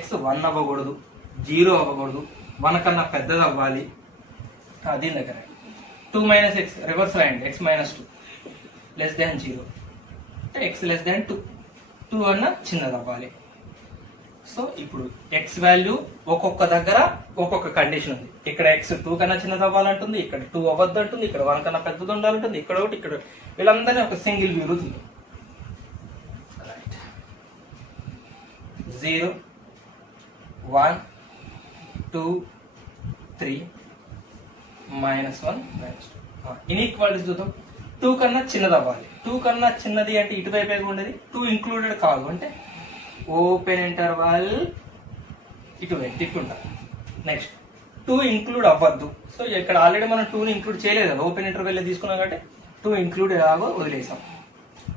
x 1 అవ్వకూడదు, 0 అవ్వకూడదు, 1 కన్నా పెద్దది అవ్వాలి. దీని దగ్గర 2 - x రివర్స్ రాయండి. x - 2 లెస్ దాన్ 0 అంటే x లెస్ దాన్ 2. 2 అన్న చిన్నది అవ్వాలి. సో ఇప్పుడు x వాల్యూ ఒక్కొక్క దగ్గర ఒక్కొక్క కండిషన్ ఉంది. ఇక్కడ x 2 కన్నా చిన్నది అవ్వాలంటుంది, ఇక్కడ 2 అవ్వద్దు అంటుంది, ఇక్కడ 1 కన్నా పెద్దది ఉండాలంటుంది, ఇక్కడ ఒకటి, ఇక్కడ వీళ్ళందరినీ ఒక సింగిల్ వ్యూ చూద్దాం. 0 1 2 3 -1 -2. ఇన్ఈక్వాలిటీస్ చూద్దాం. 2 కన్నా చిన్నది అవ్వాలి. 2 కన్నా చిన్నది అంటే ఇటువైపు ఉండేది. 2 ఇంక్లూడెడ్ కాదు అంటే ఓపెన్ ఇంటర్వల్ ఇటువైపు తిట్టుంటారు. నెక్స్ట్ 2 ఇంక్లూడ్ అవ్వద్దు. సో ఇక్కడ ఆల్రెడీ మనం 2ని ఇంక్లూడ్ చేయలేదు కదా, ఓపెన్ ఇంటర్వెల్ తీసుకున్నాం కాబట్టి 2 ఇంక్లూడ్ ఎలాగో వదిలేసాం.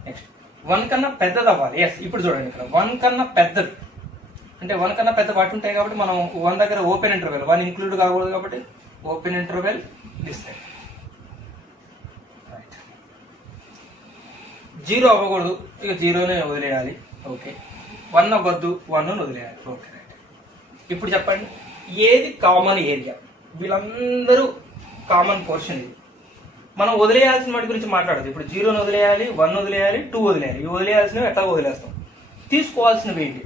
నెక్స్ట్ 1 కన్నా పెద్దది అవ్వాలి. ఎస్, ఇప్పుడు చూడండి, ఇక్కడ 1 కన్నా పెద్దది అంటే 1 కన్నా పెద్ద వాటి ఉంటాయి కాబట్టి మనం 1 దగ్గర ఓపెన్ ఇంటర్వెల్ 1 ఇంక్లూడ్ కాకూడదు కాబట్టి ఓపెన్ ఇంటర్వెల్ డిసైడ్. రైట్. 0 అవ్వకూడదు, ఇక 0నే వదిలేయాలి. ఓకే. 1 అవ్వద్దు, 1ను వదిలేయాలి. Okay right. ఇప్పుడు చెప్పండి, ఏది కామన్ ఏరియా? వీళ్ళందరూ కామన్ పోర్షన్. ఇది మనం వదిలేయాల్సిన వాటి గురించి మాట్లాడదు. ఇప్పుడు 0ను వదిలేయాలి, 1 వదిలేయాలి, 2 వదిలేయాలి. ఇవి వదిలేయాల్సినవి ఎట్లా వదిలేస్తాం? తీసుకోవాల్సినవి ఏంటి?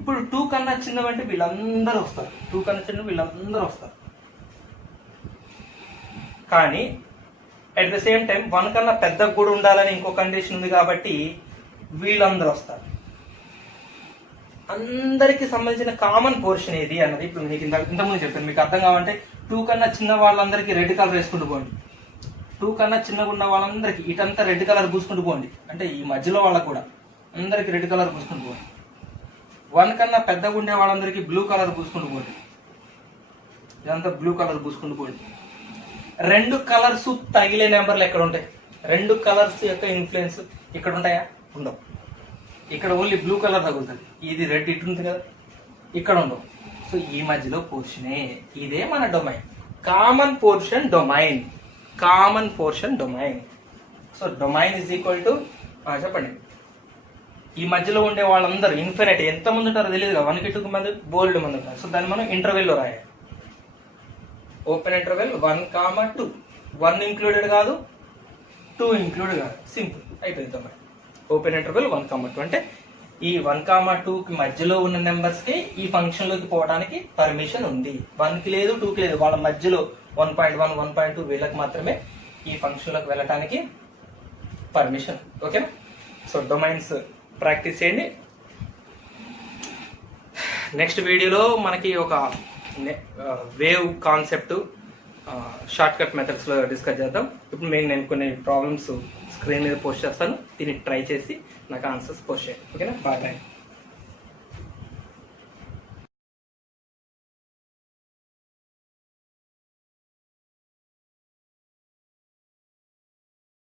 ఇప్పుడు 2 కన్నా చిన్నవంటే వీళ్ళందరూ వస్తారు. 2 కన్నా చిన్న వీళ్ళందరూ వస్తారు. కానీ అట్ ద సేమ్ టైం 1 కన్నా పెద్దగా కూడా ఉండాలని ఇంకో కండిషన్ ఉంది కాబట్టి వీళ్ళందరూ వస్తారు. అందరికి సంబంధించిన కామన్ పోర్షన్ ఏది అన్నది ఇప్పుడు మీకు ఇంతకుముందు చెప్పాను. మీకు అర్థం కావాలంటే 2 కన్నా చిన్న వాళ్ళందరికీ రెడ్ కలర్ వేసుకుంటూ పోండి. 2 కన్నా చిన్నగా ఉన్న వాళ్ళందరికీ ఇటంతా రెడ్ కలర్ పూసుకుంటూ పోండి. అంటే ఈ మధ్యలో వాళ్ళకు కూడా అందరికి రెడ్ కలర్ పూసుకుంటూ పోండి. 1 కన్నా పెద్దగా ఉండే వాళ్ళందరికీ బ్లూ కలర్ పూసుకుంటూ పోండి. ఇదంతా బ్లూ కలర్ పూసుకుంటూ పోండి. 2 కలర్స్ తగిలే నెంబర్లు ఎక్కడ ఉంటాయి? 2 కలర్స్ యొక్క ఇన్ఫ్లుయెన్స్ ఇక్కడ ఉంటాయా? ఉండవు. ఇక్కడ ఓన్లీ బ్లూ కలర్ తగులుతుంది. ఇది రెడ్ ఇటు ఉంటుంది కదా, ఇక్కడ ఉండవు. సో ఈ మధ్యలో పోర్షనే. ఇదే మన domain. Common portion domain. Common portion domain. So domain is equal to చెప్పండి, ఈ మధ్యలో ఉండే వాళ్ళందరూ ఇన్ఫినిట్ ఎంతమంది ఉంటారో తెలియదు కదా, 1కి 2కి మంది బోల్డ్ మంది ఉంటారు. సో దాన్ని మనం ఇంటర్వెల్లో రాయాలి. Open interval 1, 2. 1 ఇంక్లూడెడ్ కాదు, 2 ఇంక్లూడెడ్ కాదు. సింపుల్ అయిపోయింది. ఓపెన్ ఇంటర్వెల్ 1, 2 అంటే ఈ 1, 2కి మధ్యలో ఉన్న నెంబర్స్ కి ఈ ఫంక్షన్ లోకి పోవడానికి పర్మిషన్ ఉంది. 1కి లేదు, 2కి లేదు. వాళ్ళ మధ్యలో 1.1, 1.2 వీళ్ళకి మాత్రమే ఈ ఫంక్షన్ లోకి వెళ్ళడానికి పర్మిషన్. ఓకేనా? సో డొమైన్స్ ప్రాక్టీస్ చేయండి. నెక్స్ట్ వీడియోలో మనకి ఒక వేవ్ కాన్సెప్ట్ షార్ట్ కట్ మెథడ్స్లో డిస్కస్ చేద్దాం. ఇప్పుడు నేను కొన్ని ప్రాబ్లమ్స్ స్క్రీన్ మీద పోస్ట్ చేస్తాను. దీన్ని ట్రై చేసి నాకు ఆన్సర్స్ పోస్ట్ చేయండి. ఓకేనా? Bye bye.